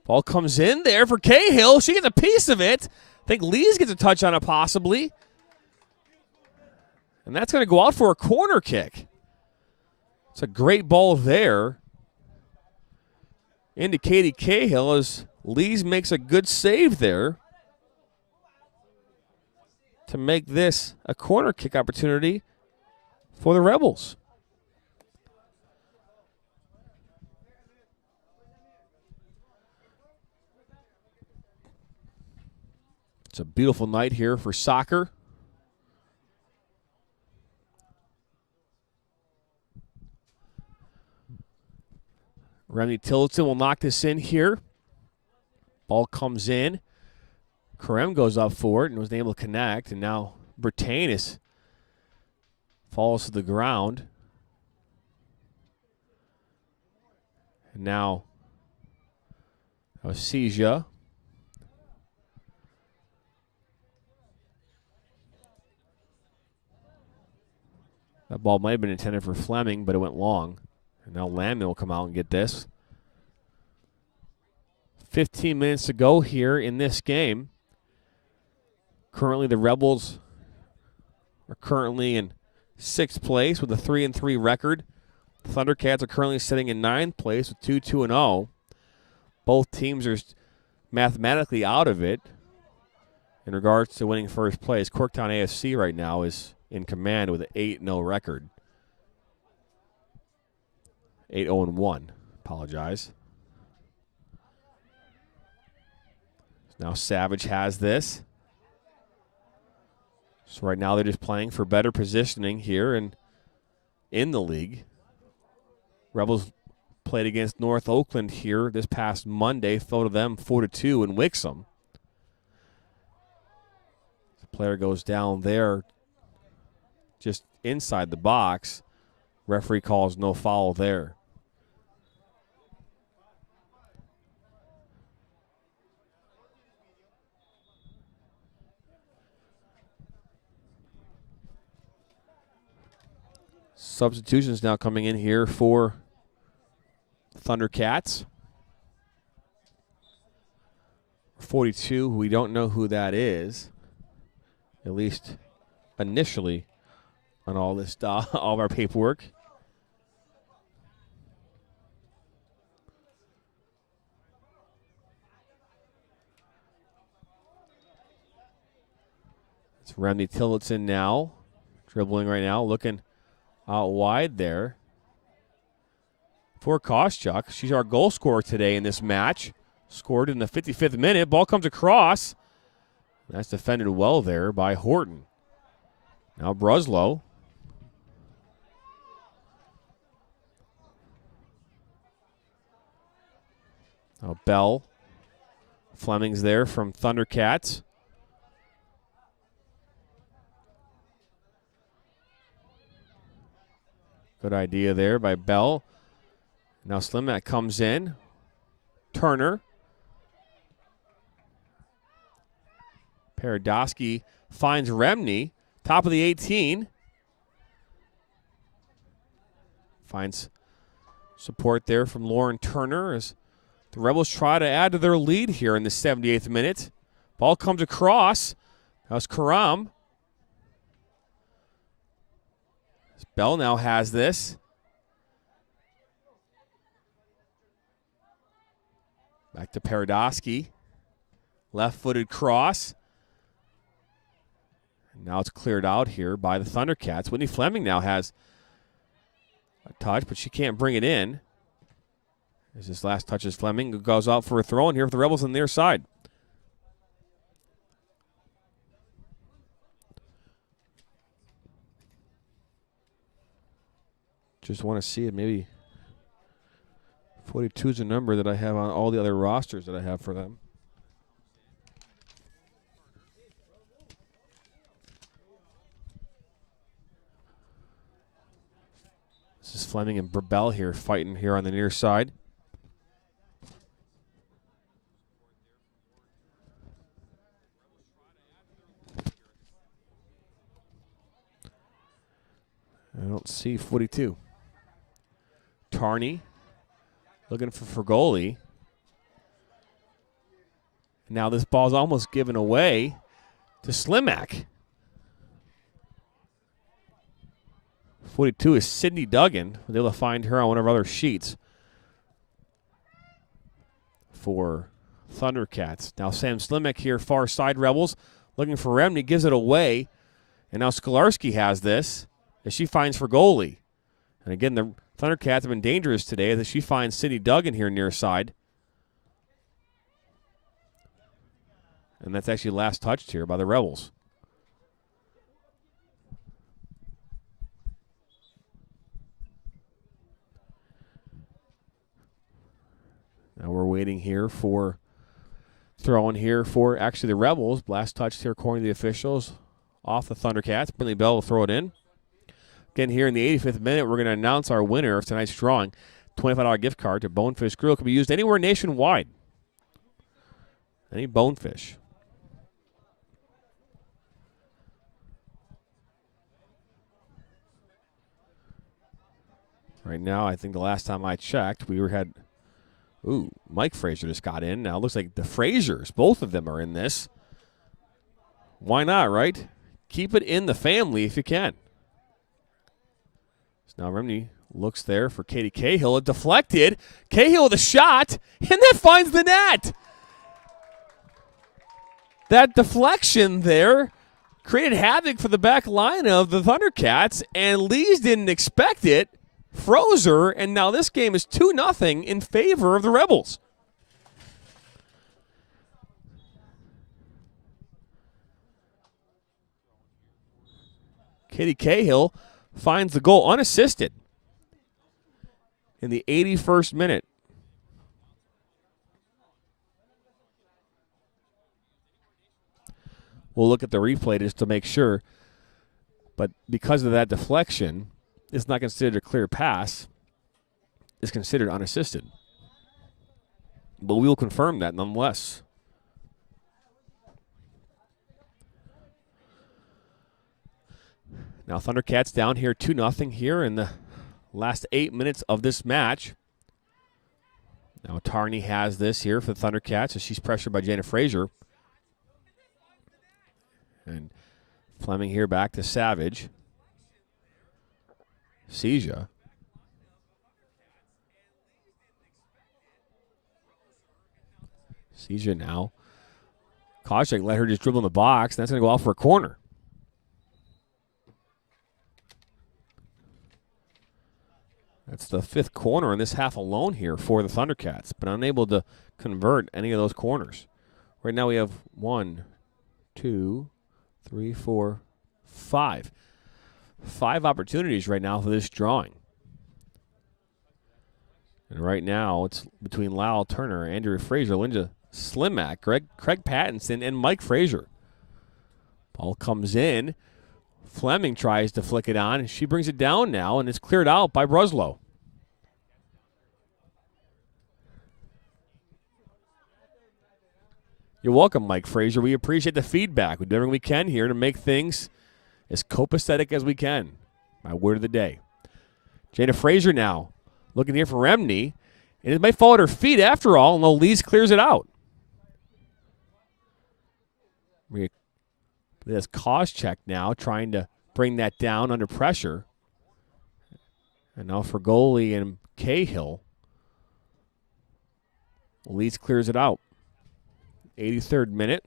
Ball comes in there for Cahill. She gets a piece of it. I think Lees gets a touch on it possibly. And that's going to go out for a corner kick. It's a great ball there into Katie Cahill as Lees makes a good save there to make this a corner kick opportunity for the Rebels. It's a beautiful night here for soccer. Remy Tillotson will knock this in here. Ball comes in. Karem goes up for it and was able to connect. And now Bertanis falls to the ground. And now Osija. That ball might have been intended for Fleming, but it went long. And now Landman will come out and get this. 15 minutes to go here in this game. Currently, the Rebels are currently in 6th place with a 3-3 record. The Thundercats are currently sitting in 9th place with 2-2-0. Both teams are mathematically out of it in regards to winning first place. Corktown AFC right now is in command with an 8-0 record. 8-0-1. Apologize. Now Savage has this. So right now they're just playing for better positioning here and in the league. Rebels played against North Oakland here this past Monday, fell to them 4-2 in Wixom. The player goes down there just inside the box. Referee calls no foul there. Substitutions now coming in here for Thundercats. 42, we don't know who that is, at least initially on all this stuff, all of our paperwork. It's Remney Tillotson now, dribbling right now, looking out wide there for Koscheck. She's our goal scorer today in this match. Scored in the 55th minute. Ball comes across. That's defended well there by Horton. Now Bruslow. Now Bell. Fleming's there from Thundercats. Good idea there by Bell. Now Slimak comes in. Turner. Paradosky finds Remney. Top of the 18. Finds support there from Lauren Turner as the Rebels try to add to their lead here in the 78th minute. Ball comes across. That was Karam. Bell now has this. Back to Paradosky. Left-footed cross. And now it's cleared out here by the Thundercats. Whitney Fleming now has a touch, but she can't bring it in. As this last touch is Fleming, who goes out for a throw in here for the Rebels on their side. Just want to see it. Maybe 42 is a number that I have on all the other rosters that I have for them. This is Fleming and Bell here fighting here on the near side. I don't see 42. Tarney looking for goalie. Now this ball's almost given away to Slimak. 42 is Sydney Duggan. We're able to find her on one of our other sheets for Thundercats. Now Sam Slimak here, far side Rebels, looking for Remney, gives it away. And now Skolarski has this as she finds for goalie. And again, the Thundercats have been dangerous today as she finds Sydney Duggan here near side. And that's actually last touched here by the Rebels. Now we're waiting here for throwing here for actually the Rebels. Last touch here according to the officials off the Thundercats. Brinley Bell will throw it in. Again, here in the 85th minute, we're going to announce our winner of tonight's drawing. $25 gift card to Bonefish Grill. Can be used anywhere nationwide. Any bonefish. Right now, I think the last time I checked, we had, Mike Frazier just got in. Now it looks like the Fraziers, both of them are in this. Why not, right? Keep it in the family if you can. So now Remney looks there for Katie Cahill. It deflected. Cahill with a shot, and that finds the net. That deflection there created havoc for the back line of the Thundercats, and Lees didn't expect it. Froze her, and now this game is 2-0 in favor of the Rebels. Katie Cahill finds the goal unassisted. in the 81st minute. We'll look at the replay just to make sure. But because of that deflection, it's not considered a clear pass. It's considered unassisted. But we will confirm that nonetheless. Now Thundercats down here 2-0 here in the last 8 minutes of this match. Now Tarney has this here for the Thundercats as she's pressured by Jana Frazier. And Fleming here back to Savage. Seja. Seja now. Kozak let her just dribble in the box, and that's going to go out for a corner. That's the 5th corner in this half alone here for the Thundercats, but unable to convert any of those corners. Right now we have 1, 2, 3, 4, 5. 5 opportunities right now for this drawing. And right now it's between Lyle Turner, Andrea Frazier, Linda Slimak, Craig Pattinson, and Mike Frazier. Ball comes in. Fleming tries to flick it on. She brings it down now, and it's cleared out by Bruslow. You're welcome, Mike Frazier. We appreciate the feedback. We do everything we can here to make things as copacetic as we can. My word of the day. Jada Frazier now looking here for Remney. And it might fall at her feet after all, and Elise clears it out. This Kozak now trying to bring that down under pressure. And now for goalie and Cahill. Elise clears it out. 83rd minute.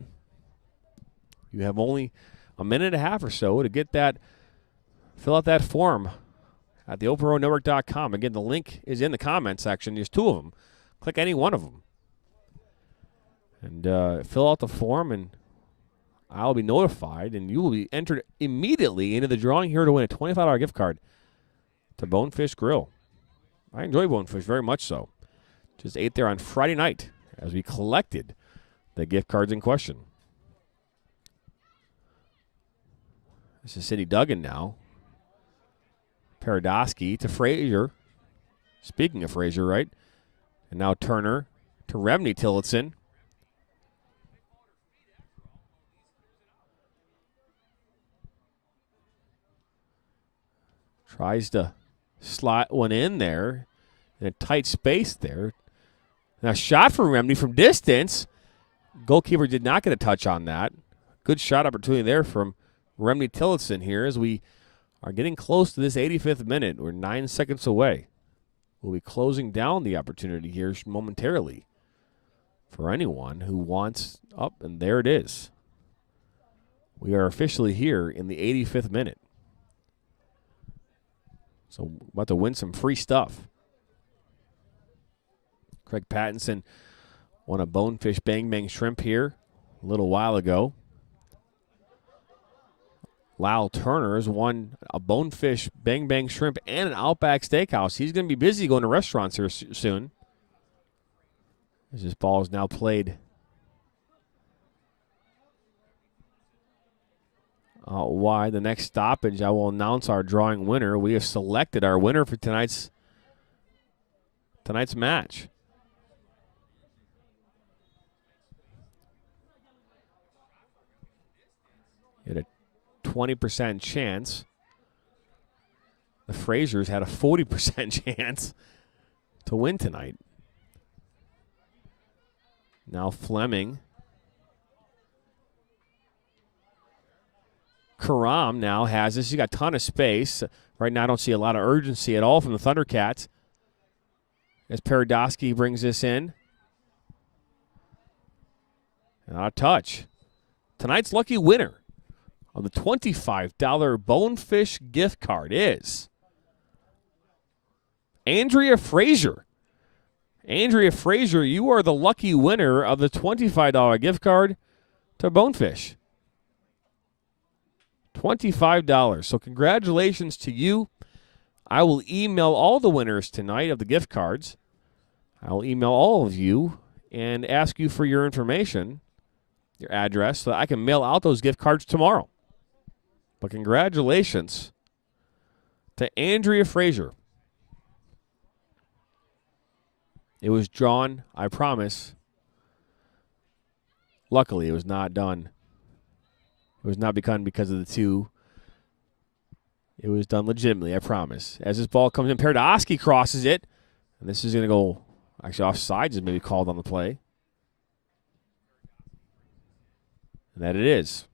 You have only a minute and a half or so to get that, fill out that form at the OpenRoadNetwork.com. Again, the link is in the comment section. There's 2 of them. Click any one of them. And fill out the form, and I'll be notified, and you will be entered immediately into the drawing here to win a $25 gift card to Bonefish Grill. I enjoy Bonefish very much so. Just ate there on Friday night as we collected the gift cards in question. This is Cindy Duggan now. Paradosky to Frazier. Speaking of Frazier, right? And now Turner to Remney Tillotson. Tries to slot one in there in a tight space there. Now shot from Remney from distance. Goalkeeper did not get a touch on that. Good shot opportunity there from Remney Tillotson here as we are getting close to this 85th minute. We're 9 seconds away. We'll be closing down the opportunity here momentarily for anyone who wants up, and there it is. We are officially here in the 85th minute. So about to win some free stuff. Craig Pattinson won a Bonefish Bang Bang Shrimp here a little while ago. Lyle Turner has won a Bonefish Bang Bang Shrimp and an Outback Steakhouse. He's going to be busy going to restaurants here soon. As this ball is now played wide. The next stoppage, I will announce our drawing winner. We have selected our winner for tonight's match. Had a 20% chance. The Fraziers had a 40% chance to win tonight. Now Fleming. Karam now has this. He's got a ton of space. Right now I don't see a lot of urgency at all from the Thundercats. As Paradosky brings this in. Not a touch. Tonight's lucky winner of the $25 Bonefish gift card is Andrea Frazier. Andrea Frazier, you are the lucky winner of the $25 gift card to Bonefish. $25. So congratulations to you. I will email all the winners tonight of the gift cards. I will email all of you and ask you for your information, your address, so that I can mail out those gift cards tomorrow. But congratulations to Andrea Frazier. It was drawn, I promise. Luckily, it was not done. It was not begun because of the two. It was done legitimately, I promise. As this ball comes in, Paradosky crosses it. And this is going to go, actually, offsides is maybe called on the play. And that it is.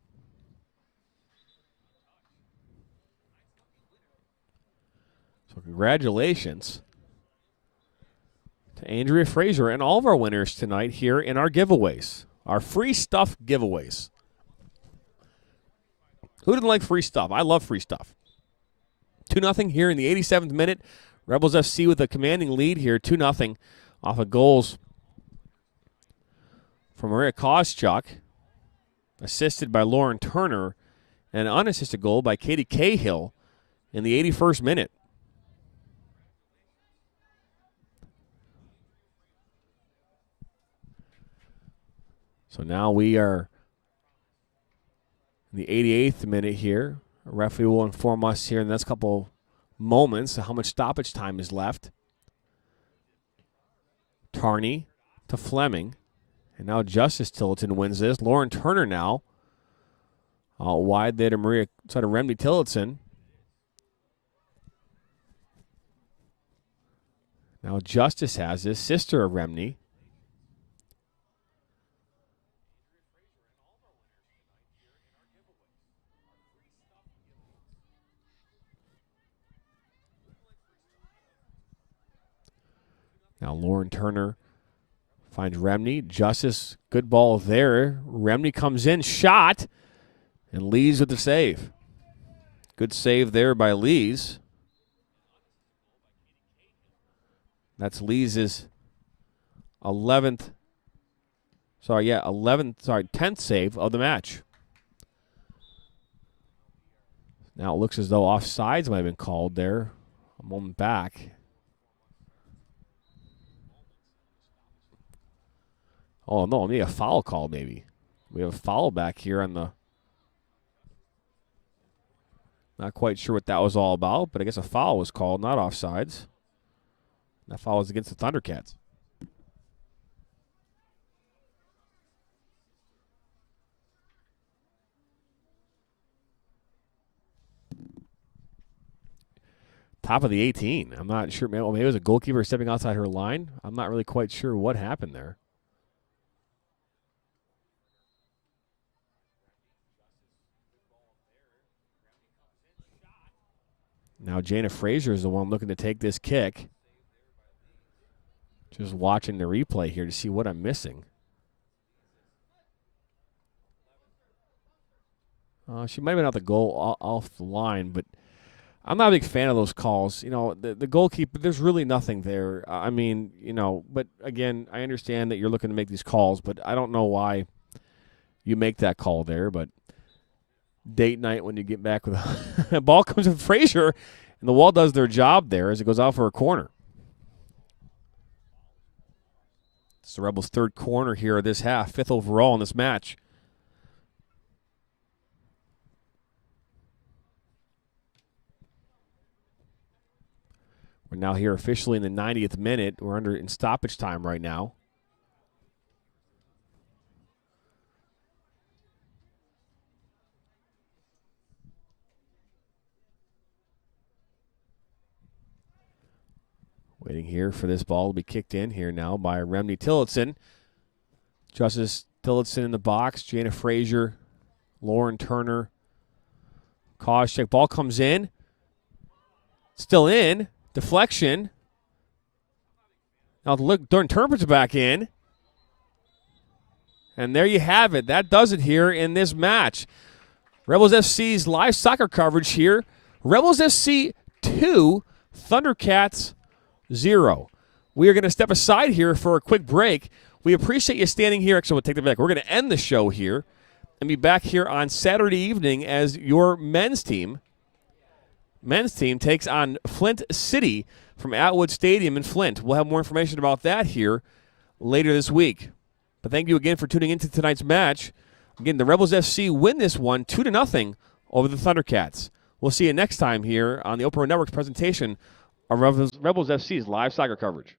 So congratulations to Andrea Frazier and all of our winners tonight here in our giveaways, our free stuff giveaways. Who didn't like free stuff? I love free stuff. 2-0 here in the 87th minute. Rebels FC with a commanding lead here, 2-0 off of goals from Maria Koschuk, assisted by Lauren Turner, and an unassisted goal by Katie Cahill in the 81st minute. So now we are in the 88th minute here. A referee will inform us here in the next couple moments how much stoppage time is left. Tarney to Fleming. And now Justice Tillotson wins this. Lauren Turner now. Wide there to Maria, side of Remedy Tillotson. Now Justice has this, sister of Remney. Now Lauren Turner finds Remney. Justice, good ball there. Remney comes in, shot, and Lees with the save. Good save there by Lees. That's Lees' 10th save of the match. Now it looks as though offsides might have been called there a moment back. Oh, no, maybe a foul call, maybe. We have a foul back here on the... Not quite sure what that was all about, but I guess a foul was called, not offsides. That foul was against the Thundercats. Top of the 18. I'm not sure. Maybe it was a goalkeeper stepping outside her line. I'm not really quite sure what happened there. Now Jana Frazier is the one looking to take this kick. Just watching the replay here to see what I'm missing. She might have been out the goal off the line, but I'm not a big fan of those calls. You know, the goalkeeper, there's really nothing there. I mean, you know, but again, I understand that you're looking to make these calls, but I don't know why you make that call there, but date night when you get back with a ball comes from Frazier, and the wall does their job there as it goes out for a corner. It's the Rebels' third corner here of this half, 5th overall in this match. We're now here officially in the 90th minute. We're in stoppage time right now. Waiting here for this ball to be kicked in here now by Remney Tillotson. Justice Tillotson in the box. Jana Frazier, Lauren Turner. Koscheck. Ball comes in. Still in. Deflection. Now look, Turner puts it back in. And there you have it. That does it here in this match. Rebels FC's live soccer coverage here. Rebels FC 2, Thundercats 0. We are going to step aside here for a quick break. We appreciate you standing here. Actually, we'll take it back. We're going to end the show here and be back here on Saturday evening as your men's team men's team takes on Flint City from Atwood Stadium in Flint. We'll have more information about that here later this week. But thank you again for tuning into tonight's match. Again, the Rebels FC win this one 2-0 over the Thundercats. We'll see you next time here on the Open Road Network's presentation of Rebels FC's live soccer coverage.